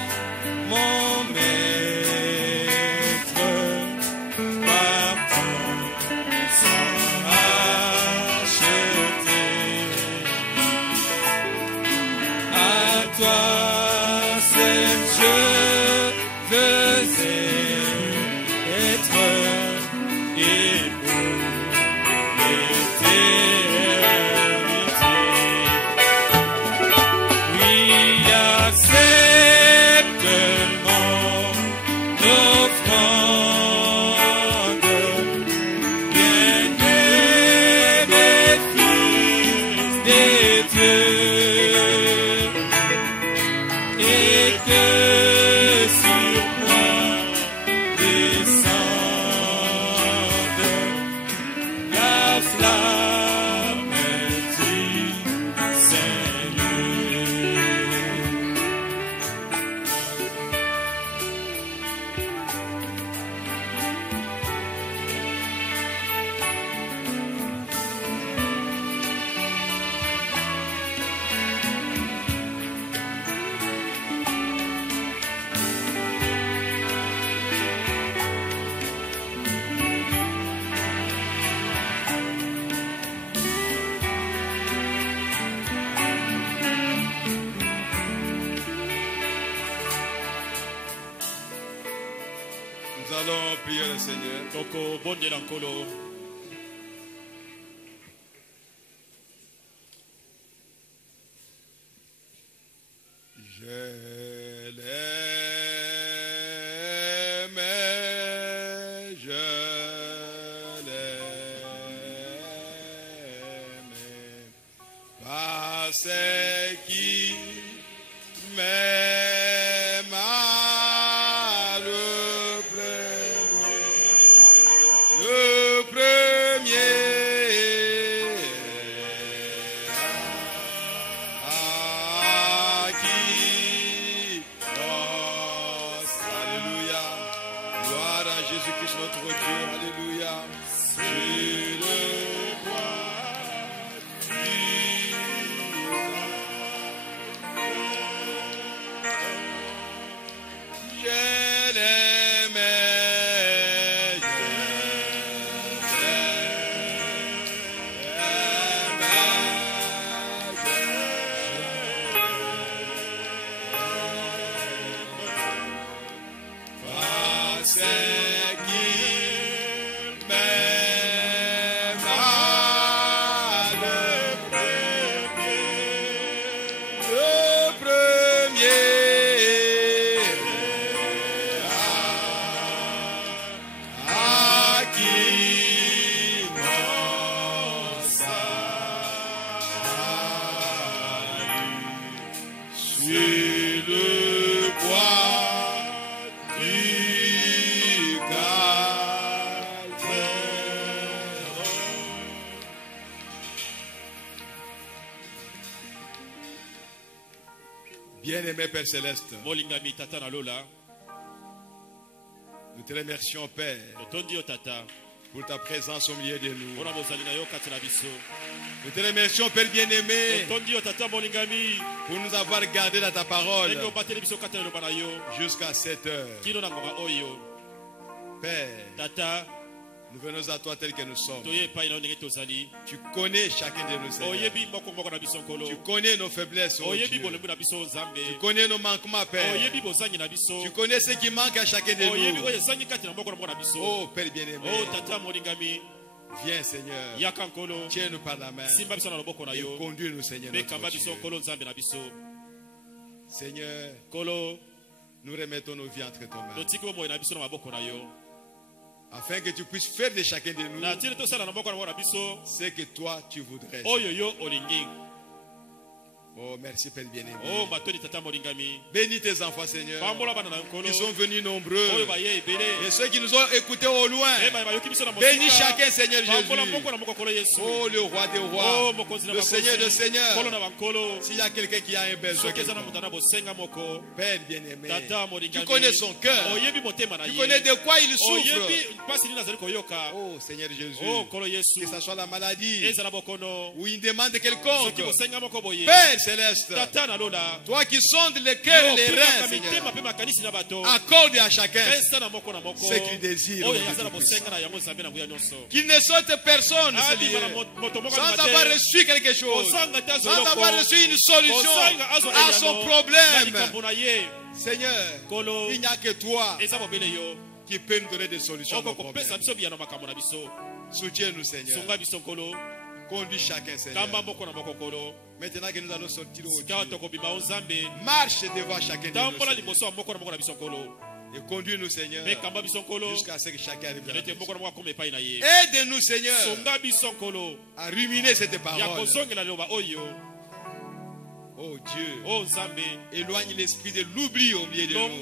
mon maître, par ton sang acheté. À toi seul je veux être et pour l'éternité. Oui, accepte mon offrande, bien-aimé fils des dieux, et que sur moi descende la flamme du Seigneur. Nous allons prier le Seigneur. Toko bonde lankolo. Je l'aime, je l'aime, parce qu'il m'aima le premier, à qui alléluia, gloire à Jésus-Christ notre Dieu, alléluia, c'est le roi je l'aimais, parce qu'il m'aima le premier, à qui mon salut sur le bois du Calvaire. Bien-aimé Père Céleste, Molingami tata na lola. nous te remercions, Père, Totondi o tata. pour ta présence au milieu de nous. Bona bozali na yo kati na biso. Nous te remercions, Père bien-aimé, Totondi o tata molingami. pour nous avoir gardé dans ta parole Ndenge obateli biso kati na loba na yo. jusqu'à cette heure. Kino na ngonga oyo. Père, Tata, nous venons à toi tel que nous sommes. toye epai na yo ndenge tozali. Tu connais chacun de nous, Seigneur. Oyebi moko moko na biso nkolo. Tu connais nos faiblesses, oh Oyebi Dieu. bolembu na biso Nzambe. Tu connais nos manquements, Père. Oyebi bozangi na biso. Tu connais ce qui manque à chacun de Oyebi nous. oyo ezangi kati na moko na moko na biso. Oh, Père bien-aimé, Oh tata molingami. viens, Seigneur. Yaka nkolo. Tiens-nous par la main Simba biso na loboko na et yo. conduis-nous, Seigneur. Bekamba notre biso Dieu. nkolo Nzambe na biso. Seigneur, Kolo, nous remettons nos vies entre tes mains totiki bomoye na biso na maboko na yo. afin que tu puisses faire de chacun de nous Na tili tosala na maboko na moko na biso. ce que toi tu voudrais. Oyo yo olingi. Oh, merci, Père bien-aimé. Oh matoni tata molingami. Bénis tes enfants, Seigneur, Pambola bana na nkolo. qui sont venus nombreux. Oyo ba ye ebele. Et ceux qui nous ont écoutés au loin. Eba bayoki biso na mosika. Bénis chacun, Seigneur Pambola Jésus. moko na moko kolo Yesu. Oh, le roi des Oh rois. mokonzi na Le bakonzi. Seigneur des seigneurs. Kolo na bankolo. S'il y a quelqu'un qui a un besoin, Soki eza na moto na bosenga moko. Père bien-aimé, Tata molingami. tu connais son cœur. Oyebi motema na ye. Tu connais de quoi il souffre. Oyebi pasi ni nazali koyoka. Oh, Seigneur Jésus. Oh kolo Yesu. Que ce soit la maladie Ezala bokono. ou une demande Soki quelconque. bosenga moko boye. Père, céleste, toi qui sondes les cœurs et les reins, Seigneur, accorde à chacun ce qu'il désire. Qu'il ne saute personne, Seigneur, sans avoir reçu quelque chose, sans avoir reçu une solution à son problème. Seigneur, il n'y a que toi qui peut nous donner des solutions à nos problèmes. Soutiens-nous, Seigneur. Conduis chacun, Seigneur. Maintenant que nous allons sortir au Dieu, marche devant chacun de nous. Et conduis-nous, Seigneur, jusqu'à ce que chacun arrive à la maison. Aide-nous, Seigneur, à ruminer cette parole. Oh Dieu, éloigne l'esprit de l'oubli au milieu de nous.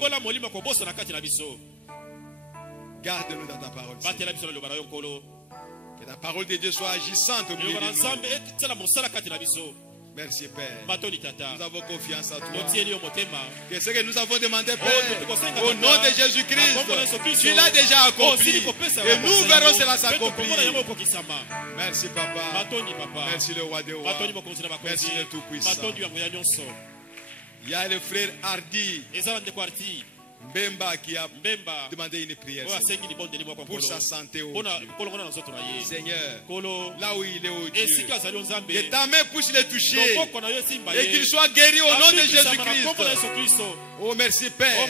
Garde-nous dans ta parole, Seigneur. Que la parole de Dieu soit agissante au milieu de nous. Merci Père. Nous avons confiance en toi. Que ce que nous avons demandé, Père, au nom de Jésus-Christ, tu l'as déjà accompli. Et nous verrons cela s'accomplir. Merci Papa. Merci le roi des rois. Merci le Tout-Puissant. Il y a le frère Hardy Mbemba qui a demandé une prière pour sa santé au Dieu. Seigneur, là où il est au Dieu, que ta main puisse le toucher et qu'il soit guéri au nom de Jésus-Christ. Oh merci Père.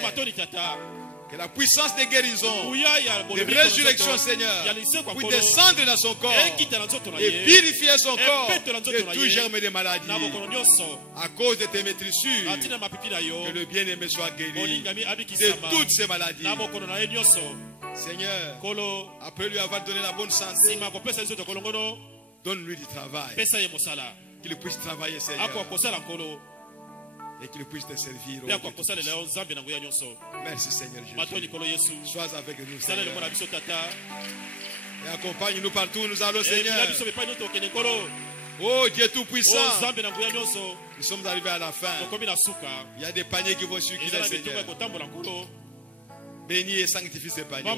Que la puissance de guérison, de résurrection, Seigneur, puisse descendre dans son corps et purifier son corps de tout germe de maladie. À cause de tes maîtrissures, que le bien-aimé soit guéri de toutes ces maladies. Seigneur, après lui avoir donné la bonne santé, donne-lui du travail. Qu'il puisse travailler, Seigneur. Et qu'il puisse te servir. Merci Seigneur Jésus. Sois avec nous, Seigneur. Et accompagne-nous partout où nous allons, Seigneur. Oh Dieu Tout-Puissant, nous sommes arrivés à la fin. Il y a des paniers qui vont circuler, Seigneur. Bénis et sanctifie ces paniers.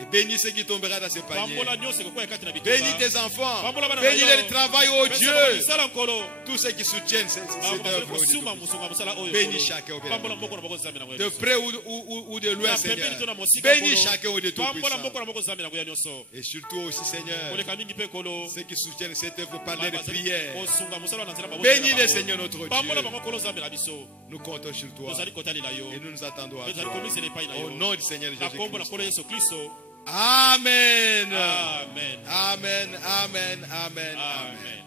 Et bénis ce qui tombera dans ces paniers. Bénis tes enfants. Bénis le travail, oh Dieu. Tous ceux qui soutiennent cette œuvre. Bénis chacun au bien. De près ou de loin, Seigneur. Bénis chacun au Tout-Puissant. Et surtout aussi, Seigneur, ceux qui soutiennent cette œuvre par les prières. Bénis le Seigneur notre Dieu. Nous comptons sur toi. Et nous nous attendons à toi. Au nom du Seigneur Jésus-Christ. Amen. Amen. Amen. Amen. Amen. Amen.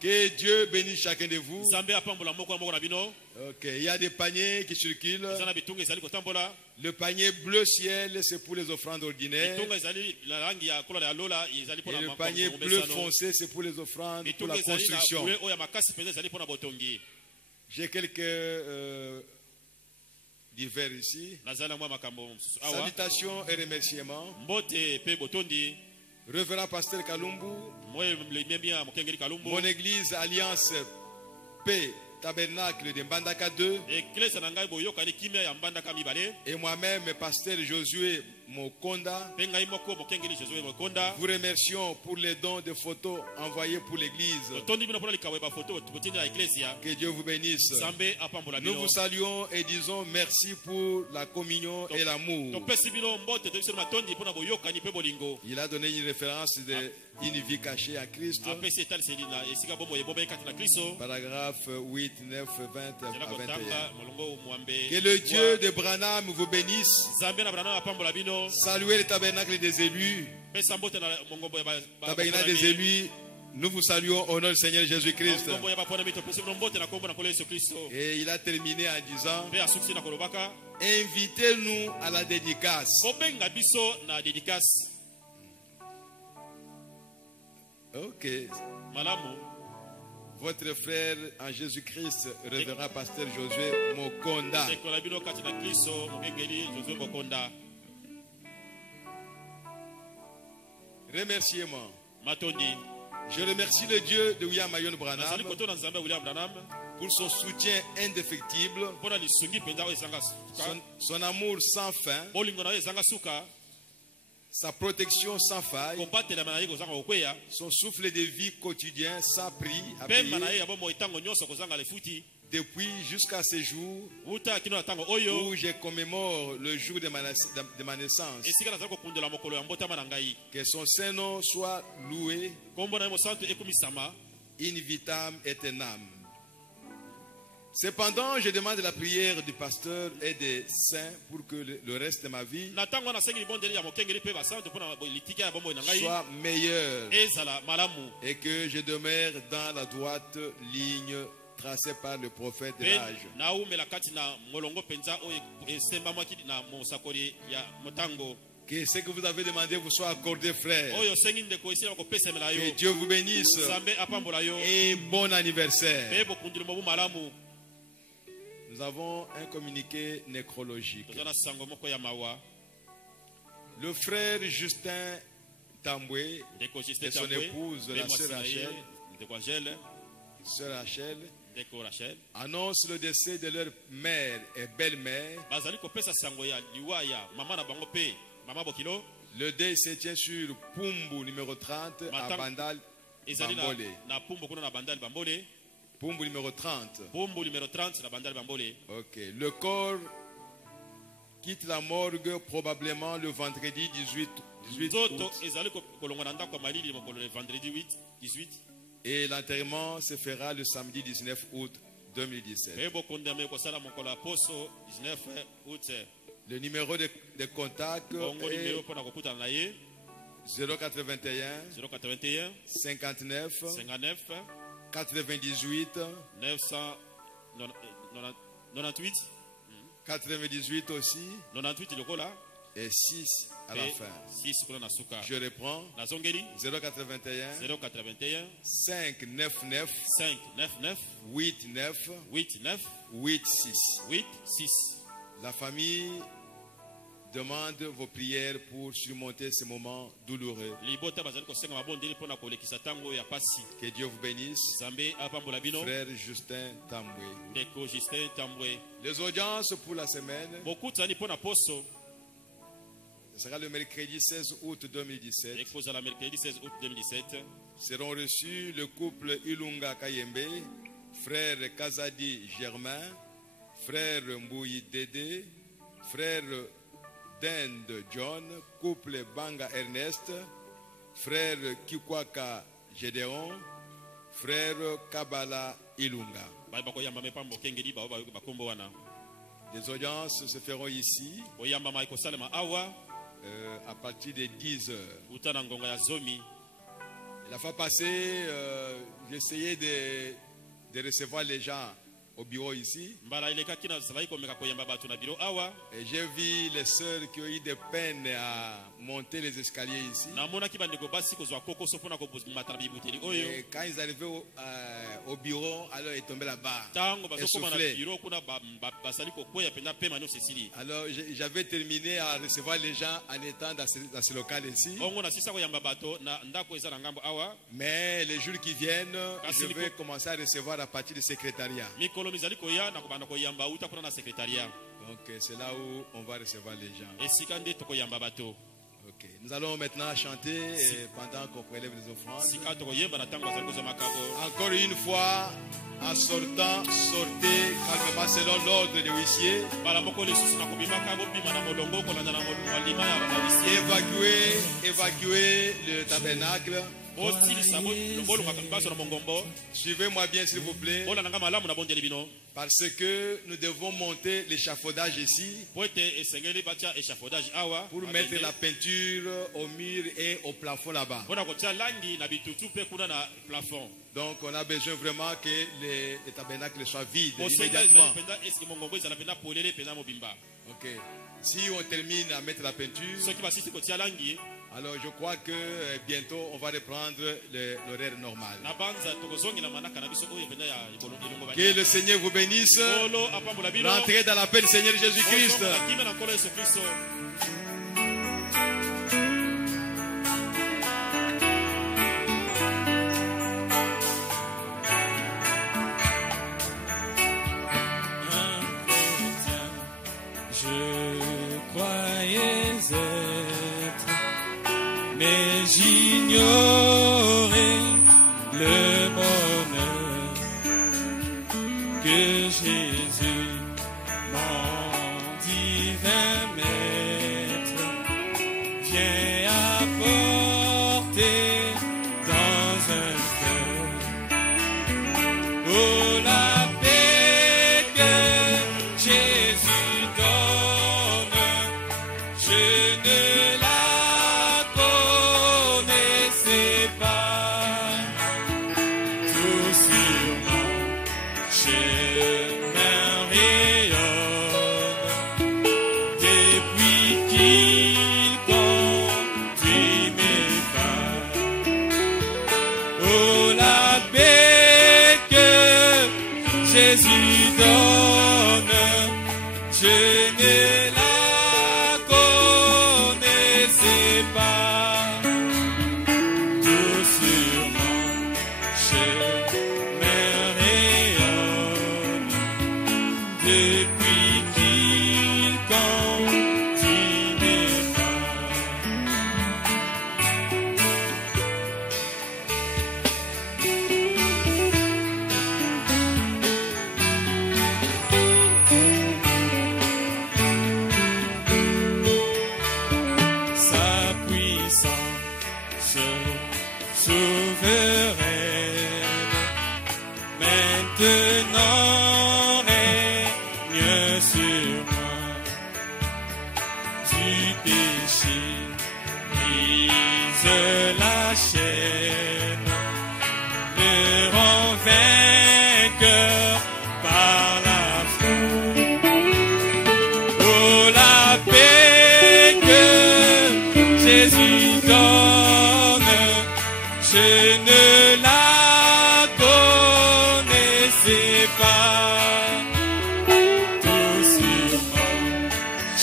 Que Dieu bénisse chacun de vous. Ok, il y a des paniers qui circulent. Le panier bleu ciel, c'est pour les offrandes ordinaires. Et le panier bleu foncé, c'est pour les offrandes pour la construction. J'ai quelques divers ici. Salutations et remerciements. Révérend Pasteur Kalumbu, mon église Alliance Paix Tabernacle de Mbandaka 2, et moi-même, Pasteur Josué Mokonda, vous remercions pour les dons de photos envoyés pour l'église. Que Dieu vous bénisse. Nous vous saluons et disons merci pour la communion et l'amour. Il a donné une référence d'une vie cachée à Christ. Paragraphe 8, 9, 20 à 21. Que le Dieu de Branham vous bénisse. Saluez le tabernacle des élus. Tabernacle des élus. Nous vous saluons au nom du Seigneur Jésus-Christ. Et il a terminé en disant: invitez-nous à la dédicace. Ok. Votre frère en Jésus-Christ, révérend Pasteur Josué Mokonda. Remerciement. Je remercie le Dieu de William Marion Branham pour son soutien indéfectible, son amour sans fin, sa protection sans faille, son souffle de vie quotidien sans prix à payer, depuis jusqu'à ce jour où je commémore le jour de ma naissance. Que son Saint-Nom soit loué, in vitam aeternam. Cependant, je demande la prière du pasteur et des saints pour que le reste de ma vie soit meilleur et que je demeure dans la droite ligne tracée par le prophète de l'âge. Que ce que vous avez demandé vous soit accordé, frère. Que Dieu vous bénisse et bon anniversaire. Nous avons un communiqué nécrologique. Le frère Justin Tamboué et son épouse, la sœur Rachel, annonce le décès de leur mère et belle-mère. Le deuil se tient sur Pumbu numéro 30 à Bandal Bambole. Pumbu numéro 30. Ok. Le corps quitte la morgue probablement le vendredi 18 août. Et l'enterrement se fera le samedi 19 août 2017. Le numéro de contact est 081 59 98 98 aussi 98 et 6 à la fin. Je reprends 081 599 89 86. La famille demande vos prières pour surmonter ces moments douloureux. Que Dieu vous bénisse. Frère Justin Tamboué. Les audiences pour la semaine, ce sera le mercredi 16 août 2017. Seront reçus le couple Ilunga Kayembe, frère Kazadi Germain, frère Mbouyi Dédé, frère Dende John, couple Banga Ernest, frère Kikwaka Gédéon, frère Kabala Ilunga. Les audiences se feront ici à partir de 10 heures. La fois passée, j'essayais de recevoir les gens au bureau ici. Et j'ai vu les sœurs qui ont eu des peines à monter les escaliers ici. Et quand ils arrivaient au bureau, alors ils tombaient là-bas, essoufflés. Alors j'avais terminé à recevoir les gens en étant dans ce local ici. Mais les jours qui viennent, je vais commencer à recevoir à partir du secrétariat. Donc c'est là où on va recevoir les gens. Okay. Nous allons maintenant chanter pendant qu'on prélève les offrandes. Encore une fois, en sortant, sortez calmement selon l'ordre de l'huissier. Évacuez le tabernacle. Suivez-moi bien s'il vous plaît. Parce que nous devons monter l'échafaudage ici pour mettre la peinture au mur et au plafond là-bas. Donc on a besoin vraiment que le tabernacle soit vide immédiatement. Ok. Si on termine à mettre la peinture, alors je crois que bientôt on va reprendre l'horaire normal. Que le Seigneur vous bénisse. Rentrez dans la paix du Seigneur Jésus-Christ. Je croyais être j'ignorais le bonheur que Jésus, mon divin maître, vient apporter dans un cœur. Oh, la paix que Jésus donne, je ne la connaissais pas. Tout sur mon chemin rayonne depuis qu'il conduit mes pas. Oh, la paix que Jésus donne, je ne la connaissais pas. Tout sur mon chemin rayonne depuis qu'il conduit mes pas. Sa puissance souveraine maintenant règne sur moi. Du péché brise la chaîne, me rend vainqueur par la foi. Oh, la paix que Jésus donne, je ne la connaissais pas. Tout sur mon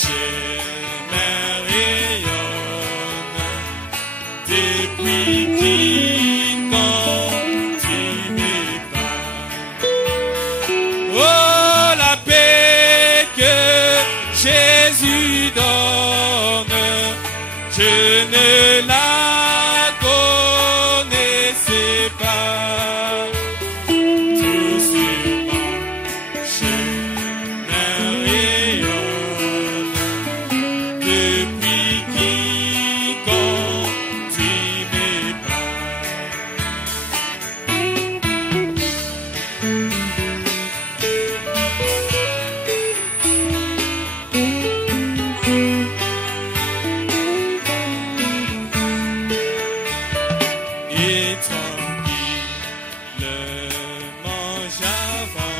chemin rayonne depuis qu'il conduit mes pas. Oh, la paix que Jésus donne, je ne la connaissais pas. Tout sur mon chemin rayonne depuis qu'il conduit mes pas. Et tranquillement j'avance